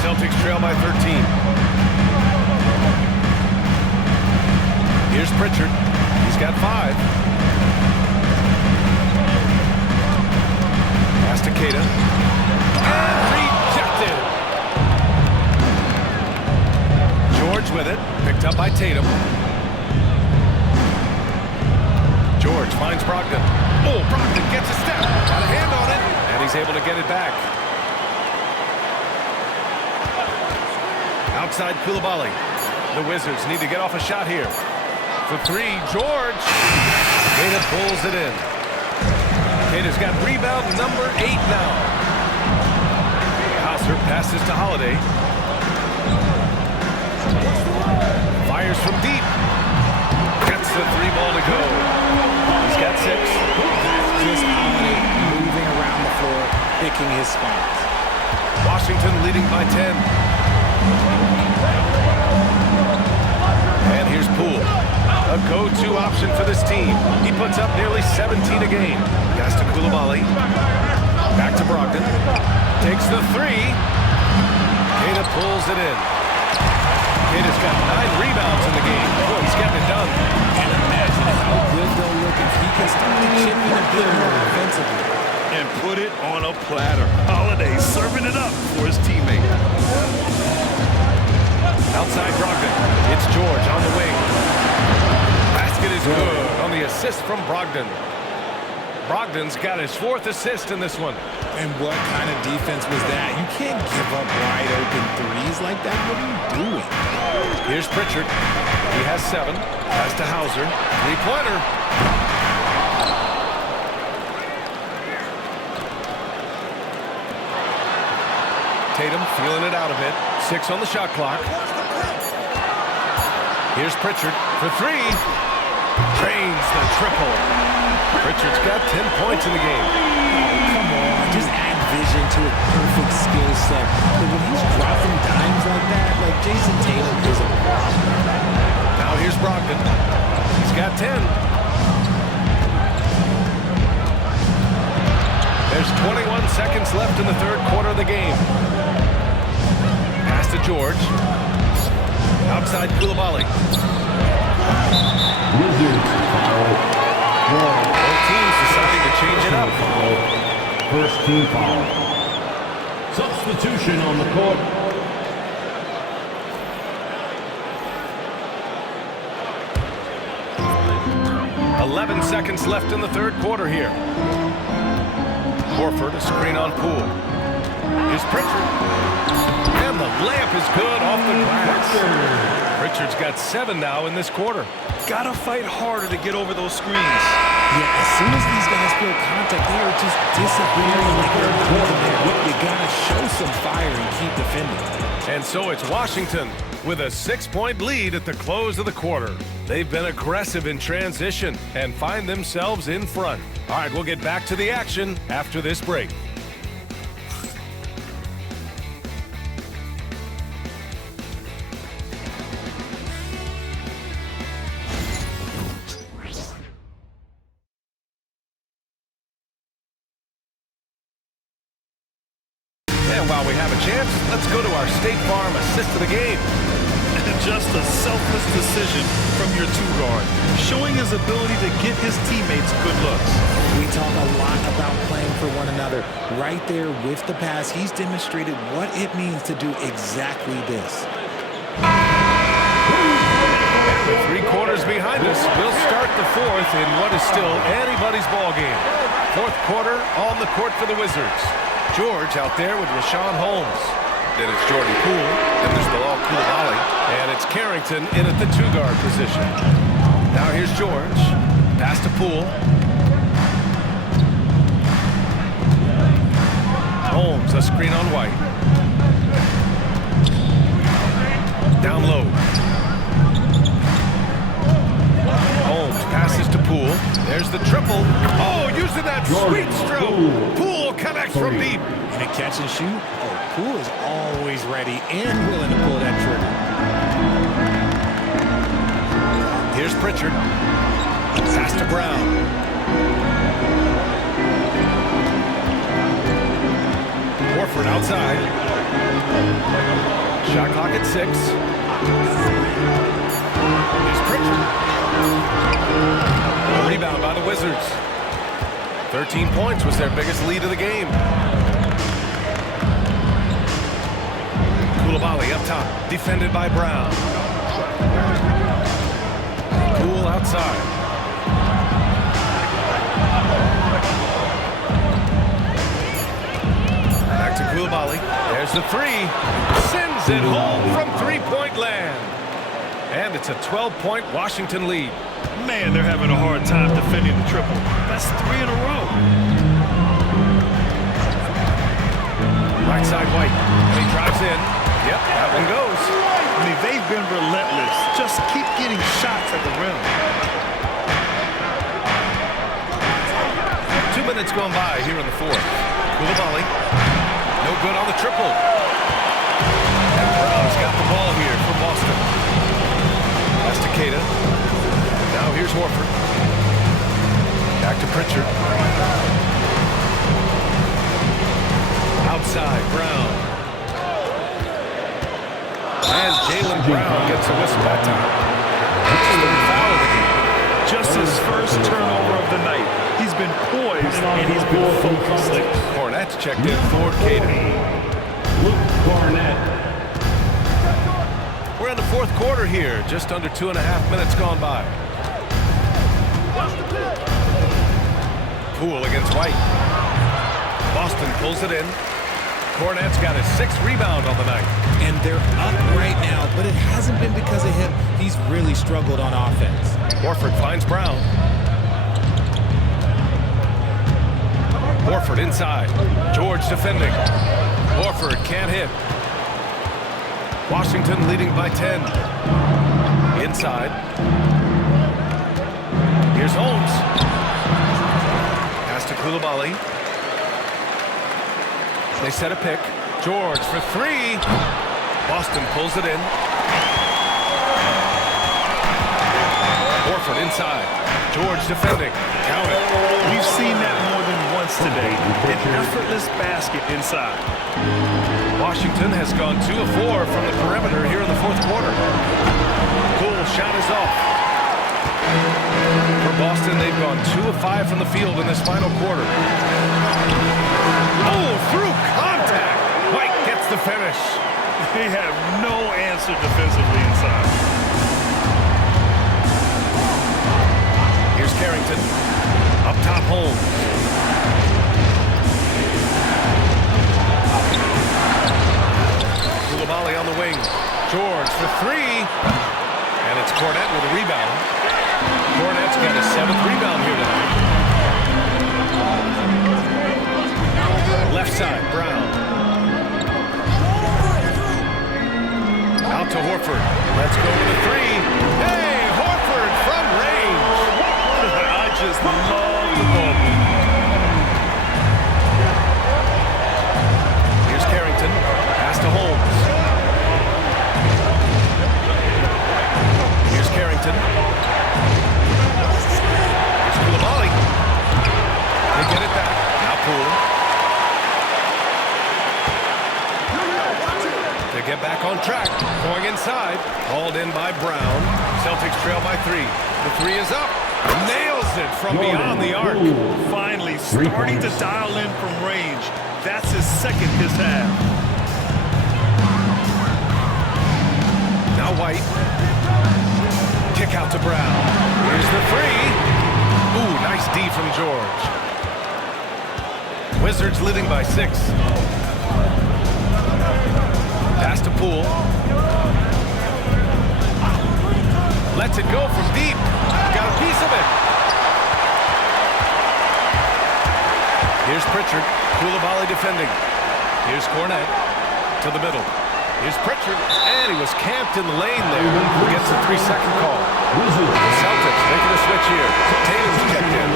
Celtics trail by 13. Here's Pritchard. He's got 5. Pass to Kata. And rejected. George with it. Picked up by Tatum. George finds Brogdon. Oh, Brogdon gets a step. Got a hand on it. And he's able to get it back. Outside Coulibaly. The Wizards need to get off a shot here. For 3, George. Kata pulls it in. Kata's got rebound number 8 now. Hauser passes to Holiday. Fires from deep. Gets the 3 ball to go. He's got 6. Just Holiday moving around the floor, picking his spots. Washington leading by 10. And here's Poole. A go-to option for this team. He puts up nearly 17 a game. Guys to Coulibaly. Back to Brogdon. Takes the 3. Queta pulls it in. Queta's got 9 rebounds in the game. Boy, he's getting it done. And imagine how good they'll look if he can start to chip in a bit more offensively. And put it on a platter. Holiday serving it up for his teammate. Outside Brogdon. It's George on the wing. Basket is good on the assist from Brogdon. Brogdon's got his 4th assist in this one. And what kind of defense was that? You can't give up wide open threes like that. What are you doing? Here's Pritchard. He has 7. Pass to Hauser. 3-pointer. Tatum feeling it out a bit. 6 on the shot clock. Here's Pritchard for 3. Drains the triple. Pritchard's got 10 points in the game. Come on, just add vision to a perfect skill set. But when he's dropping dimes like that, like Jason Tatum is a problem. Now here's Brogdon. He's got 10. There's 21 seconds left in the 3rd quarter of the game. Pass to George. Outside Coulibaly. Wizards foul. Both teams deciding to change it up. First team foul. Substitution on the court. .11 seconds left in the 3rd quarter here. Horford, a screen on Poole. Here's Pritchard. And the layup is good off the glass. Pritchard's got 7 now in this quarter. Gotta fight harder to get over those screens. Yeah, as soon as these guys feel contact, they are just disappearing like they're not there. You gotta show some fire and keep defending. And so it's Washington with a 6-point lead at the close of the quarter. They've been aggressive in transition and find themselves in front. All right, we'll get back to the action after this break. And while we have a chance, let's go to our State Farm assist of the game. Just a selfless decision from your 2-guard, showing his ability to get his teammates good looks. We talk a lot about playing for one another. Right there with the pass, he's demonstrated what it means to do exactly this. With 3 quarters behind us, we'll start the 4th in what is still anybody's ball game. 4th quarter on the court for the Wizards. George out there with Rashawn Holmes. Then it's Jordan Poole. Then there's Bilal Coulibaly. And it's Carrington in at the 2-guard position. Now here's George. Pass to Poole. Holmes, a screen on White. Down low. Holmes passes to Poole. There's the triple. Oh, using that sweet stroke. Poole connects from deep. And a catch and shoot. Oh, Poole is always ready and willing to pull that trigger. Here's Pritchard. Pass to Brown. Horford outside. Shot clock at 6. Here's Pritchard. A rebound by the Wizards. 13 points was their biggest lead of the game. Coulibaly up top, defended by Brown. Poole outside. Back to Coulibaly. There's the 3. Sends it home from 3-point land. And it's a 12-point Washington lead. Man, they're having a hard time defending the triple. That's 3 in a row. Right side White. And he drives in. Yep, that one goes. I mean, they've been relentless. Just keep getting shots at the rim. 2 minutes gone by here in the fourth. Coulibaly. No good on the triple. And Brown's got the ball here for Boston. That's Takeda. Now here's Horford. Back to Pritchard. Outside, Brown. And Jaylen Brown gets a whistle that time. That's his third foul of the game. Just his first turnover of the night. He's been poised and he's been focused. Cornette's checked in for Caden. Luke Barnett. We're in the fourth quarter here. Just under 2.5 minutes gone by. Poole against White. Boston pulls it in. Cornette's got his 6th rebound on the night. And they're up right now, but it hasn't been because of him. He's really struggled on offense. Horford finds Brown. Horford inside. George defending. Horford can't hit. Washington leading by 10. Inside. Here's Holmes. Pass to Coulibaly. They set a pick. George for 3. Boston pulls it in. Horford inside. George defending. Count it. We've seen that more than once today. An effortless basket inside. Washington has gone 2 of 4 from the perimeter here in the fourth quarter. Poole shot is off. For Boston, they've gone 2 of 5 from the field in this final quarter. Oh, through contact. White gets the finish. They have no answer defensively inside. Here's Carrington. Up top, Holmes. Coulibaly on the wing. George for 3. And it's Cornette with a rebound. Cornette's got his 7th rebound here tonight. Left side, Brown. Out to Horford. Let's go with a 3. Hey, Horford from range. I just love the ball. Here's Carrington. Pass to Holmes. Here's Carrington. Here's Coulibaly. They get it back. Now Poole. To get back on track. Going inside. Called in by Brown. Celtics trail by 3. The 3 is up. Nails it from beyond the arc. Finally starting to dial in from range. That's his 2nd this half. Now White. Kick out to Brown. Here's the 3. Ooh, nice D from George. Wizards leading by 6. Pass to Poole. Lets it go from deep. Got a piece of it. Here's Pritchard. Coulibaly defending. Here's Cornette to the middle. Here's Pritchard, and he was camped in the lane there. Gets a 3-second call. The Celtics making a switch here. Tatum's checked in.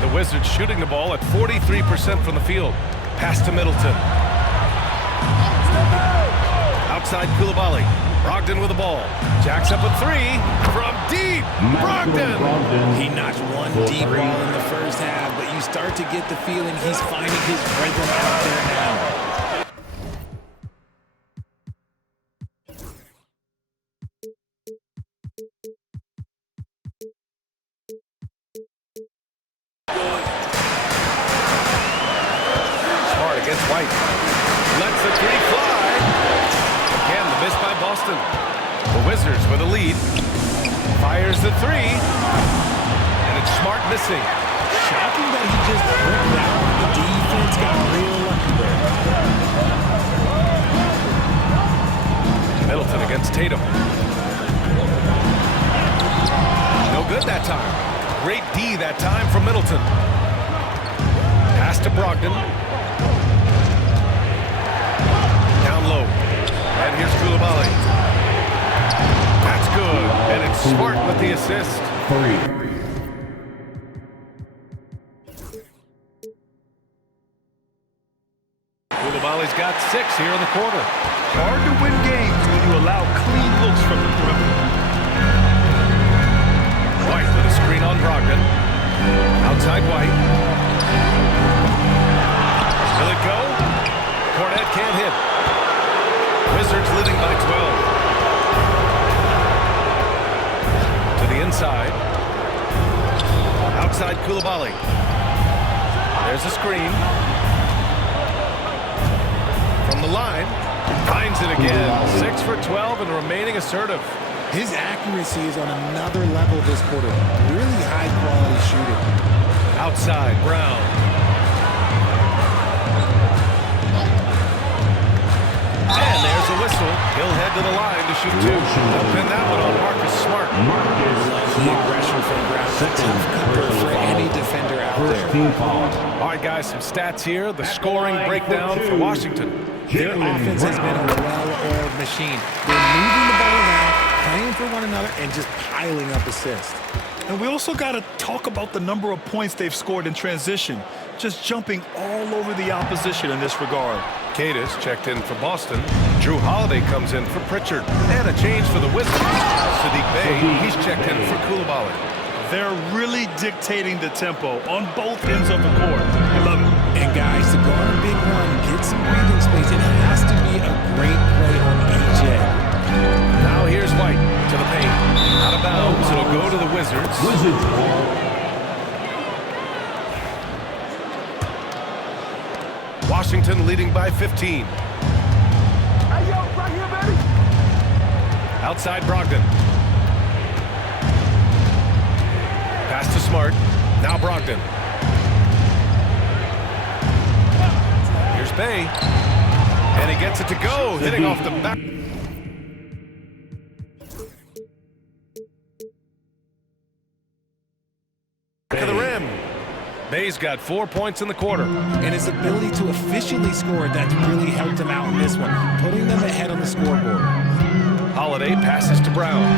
The Wizards shooting the ball at 43% from the field. Pass to Middleton. Outside Coulibaly. Brogdon with the ball. Jacks up a 3 from deep. Brogdon. He notched one deep ball in the first half, but you start to get the feeling he's finding his rhythm out there now. Smart against White. Lets the 3 fly. Again, the miss by Boston. The Wizards with a lead. Fires the 3. And it's Smart missing. Shocking that he just broke that one. The defense got real lucky there. Middleton against Tatum. No good that time. Great D that time from Middleton. Pass to Brogdon. Down low. And here's Coulibaly. That's good. And it's Smart with the assist. 3. Coulibaly's got 6 here in the quarter. Hard to win games when you allow clean looks from the perimeter. White with a screen on Brogdon. Outside White. Will it go? Cornet can't hit. Wizards leading by 12. To the inside. Outside Coulibaly. There's a screen. From the line. Finds it again. 6 for 12 and remaining assertive. His accuracy is on another level this quarter. Really high-quality shooting. Outside, Brown. And there's a whistle. He'll head to the line to shoot 2. They'll pin that one on Marcus Smart. The aggression from Brown. Tough cover for any defender out there. All right, guys, some stats here. The scoring breakdown for Washington. Their offense has been a well-oiled machine. They're moving the ball around, playing for one another, and just piling up assists. And we also got to talk about the number of points they've scored in transition. Just jumping all over the opposition in this regard. Cadis checked in for Boston. Drew Holiday comes in for Pritchard. And a change for the Wizards. Sadiq Bey, he's checked in for Coulibaly. They're really dictating the tempo on both ends of the court. I love it. And guys, to guard a big one, get some breathing space, it has to be a great play on each end. Now here's White to the paint. Out of bounds, it'll go to the Wizards. Washington leading by 15. Hey, yo, right here, baby. Outside Brogdon. Pass to Smart. Now Brogdon. Here's Bey. And he gets it to go, hitting off the back. Back of the rim. Bey's got 4 points in the quarter. And his ability to efficiently score, that's really helped him out in this one, putting them ahead on the scoreboard. Holiday passes to Brown.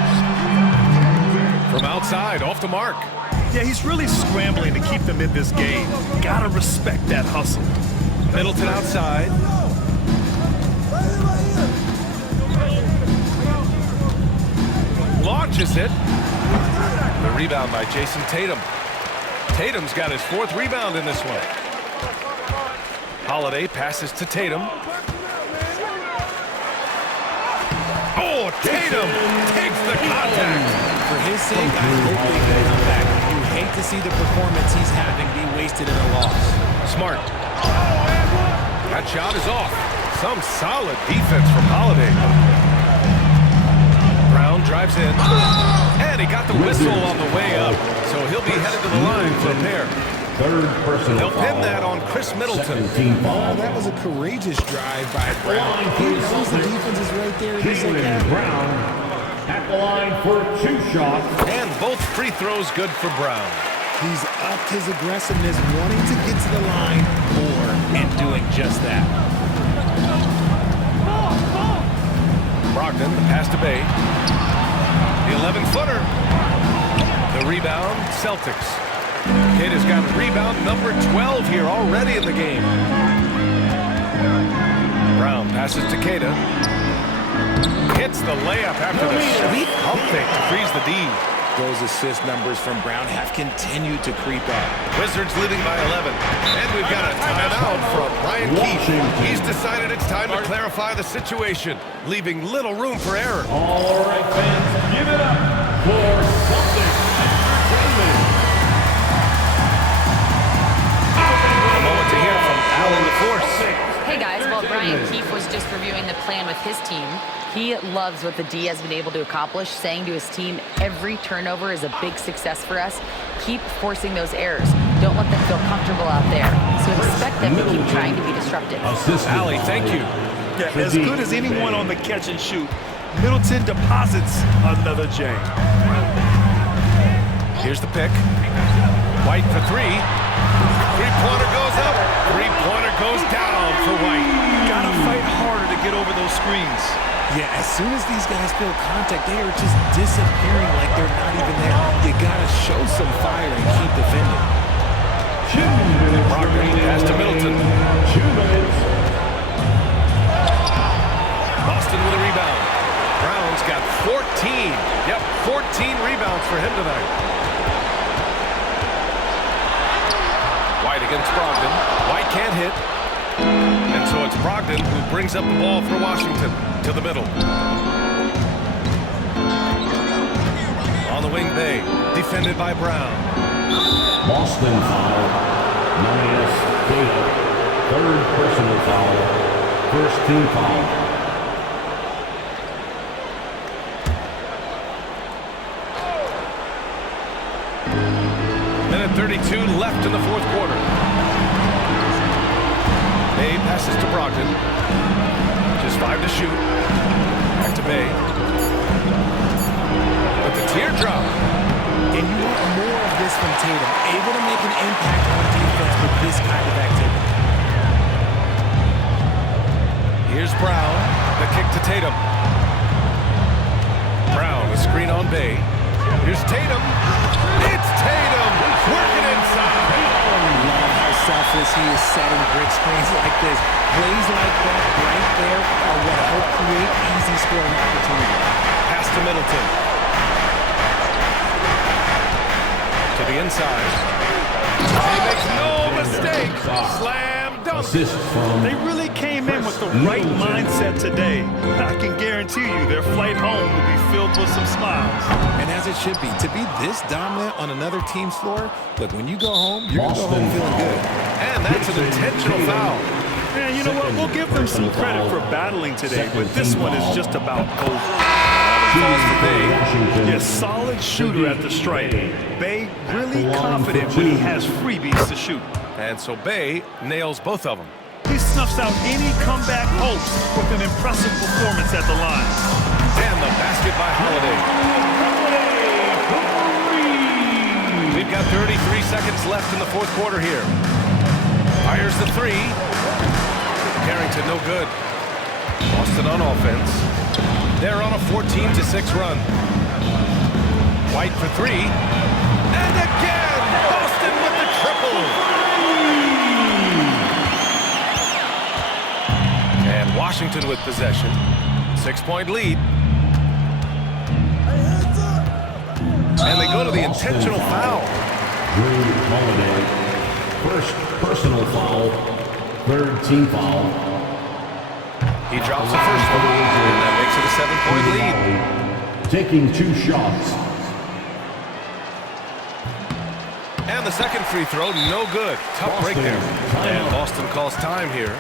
From outside, off the mark. Yeah, he's really scrambling to keep them in this game. Gotta respect that hustle. Middleton outside. Launches it. The rebound by Jason Tatum. Tatum's got his 4th rebound in this one. Holiday passes to Tatum. Oh, Tatum takes the contact. For his sake, I hope they can come back. You hate to see the performance he's having be wasted in a loss. Smart. That shot is off. Some solid defense from Holiday. Brown drives in. And he got the whistle on the way up. So he'll be headed to the line for a pair. Third personal They'll pin that on Chris Middleton. Oh, that was a courageous drive by Brown. He knows the defense is right there. He's like, Jaylen Brown at the line for 2 shots. And both free throws good for Brown. he's upped his aggressiveness, wanting to get to the line more and doing just that. Brogdon, the pass to Bey. The 11-footer. The rebound, Celtics. Kid has got rebound number 12 here already in the game. Brown passes to Queta. Hits the layup after the sweet pump fake to freeze the D. Those assist numbers from Brown have continued to creep up. Wizards leading by 11. And we've got a timeout from Brian Keefe. He's decided it's time to clarify the situation, leaving little room for error. All right, fans, give it up for Celtics Entertainment. A moment to hear from Alan LaForce. Hey guys, while Brian Keefe was just reviewing the plan with his team, he loves what the D has been able to accomplish, saying to his team, every turnover is a big success for us. Keep forcing those errors. Don't let them feel comfortable out there. So expect them to keep trying to be disruptive. Allie, thank you. Yeah, as good as anyone on the catch and shoot, Middleton deposits another J. Here's the pick. White for three. Three-pointer goes up. three-pointer goes down for White. Gotta fight harder to get over those screens. Yeah, as soon as these guys feel contact, they are just disappearing like they're not even there. You gotta show some fire and keep defending. 2 minutes remaining. Pass to Middleton. 2 minutes. Boston with a rebound. Brown's got 14. Yep, 14 rebounds for him tonight. White against Brogdon. White can't hit. And so it's Brogdon who brings up the ball for Washington to the middle. On the wing, Bay, defended by Brown. Boston foul. Minus Tatum. Third personal foul. First team foul. Minute 32 left in the fourth quarter. Bay passes to Brogdon. Just 5 to shoot. Back to Bay. With the teardrop. And you want more of this from Tatum, able to make an impact on defense with this kind of activity. Here's Brown. The kick to Tatum. Brown, a screen on Bay. Here's Tatum. It's Tatum working inside. Love how selfless he is setting brick screens like this. Plays like that right there are what help create easy scoring opportunity. Pass to Middleton. To the inside. He makes no mistake. Slam dunk. Assist from They really came in with the right mindset today. I can guarantee you their flight home will be filled with some smiles. And as it should be, to be this dominant on another team's floor, look, when you go home, you're going to go home feeling good. And that's an intentional foul. Man, you know what? We'll give them some credit for battling today, but this one is just about over. Falls for Bay. Yeah, solid shooter at the stripe. Bay really confident when he has freebies to shoot. And so Bay nails both of them. He snuffs out any comeback hopes with an impressive performance at the line. And the basket by Holiday. We've got 33 seconds left in the fourth quarter here. Fires the three. Carrington no good. Boston on offense. They're on a 14-6 run. White for three. And again, Boston with the triple. And Washington with possession. 6-point lead. And they go to the intentional foul. Drew Holiday. First personal foul. Third team foul. He drops the first one, and that makes it a 7-point lead. Taking 2 shots. And the second free throw, no good. Tough break there. And Boston calls time here.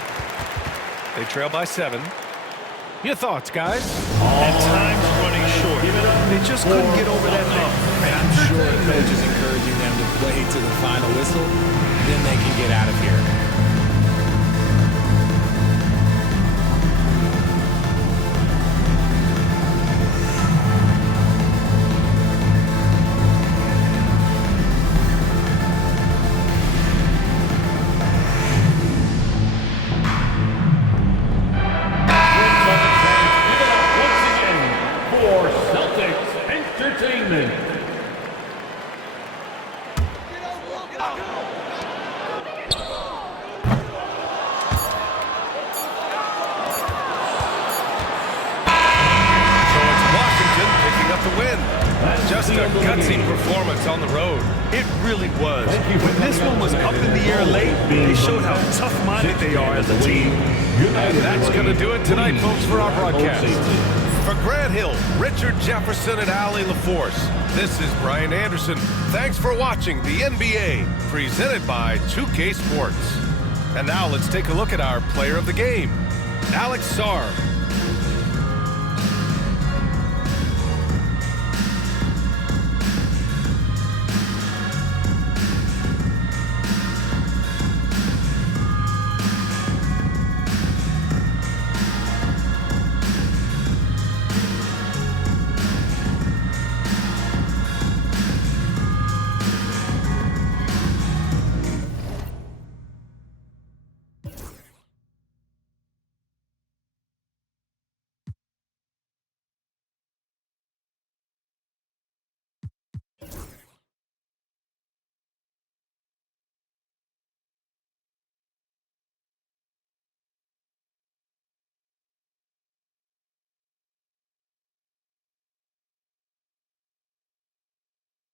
They trail by 7. Your thoughts, guys? And time's running short. They just couldn't get over that hump. And I'm sure the coach is encouraging them to play to the final whistle. Then they can get out of here. Just a gutsy performance on the road. It really was. When this one was up in the air late, they showed how tough-minded they are as a team. And that's going to do it tonight, folks, for our broadcast. For Grant Hill, Richard Jefferson, and Allie LaForce, this is Brian Anderson. Thanks for watching the NBA, presented by 2K Sports. And now let's take a look at our player of the game, Alex Sarr.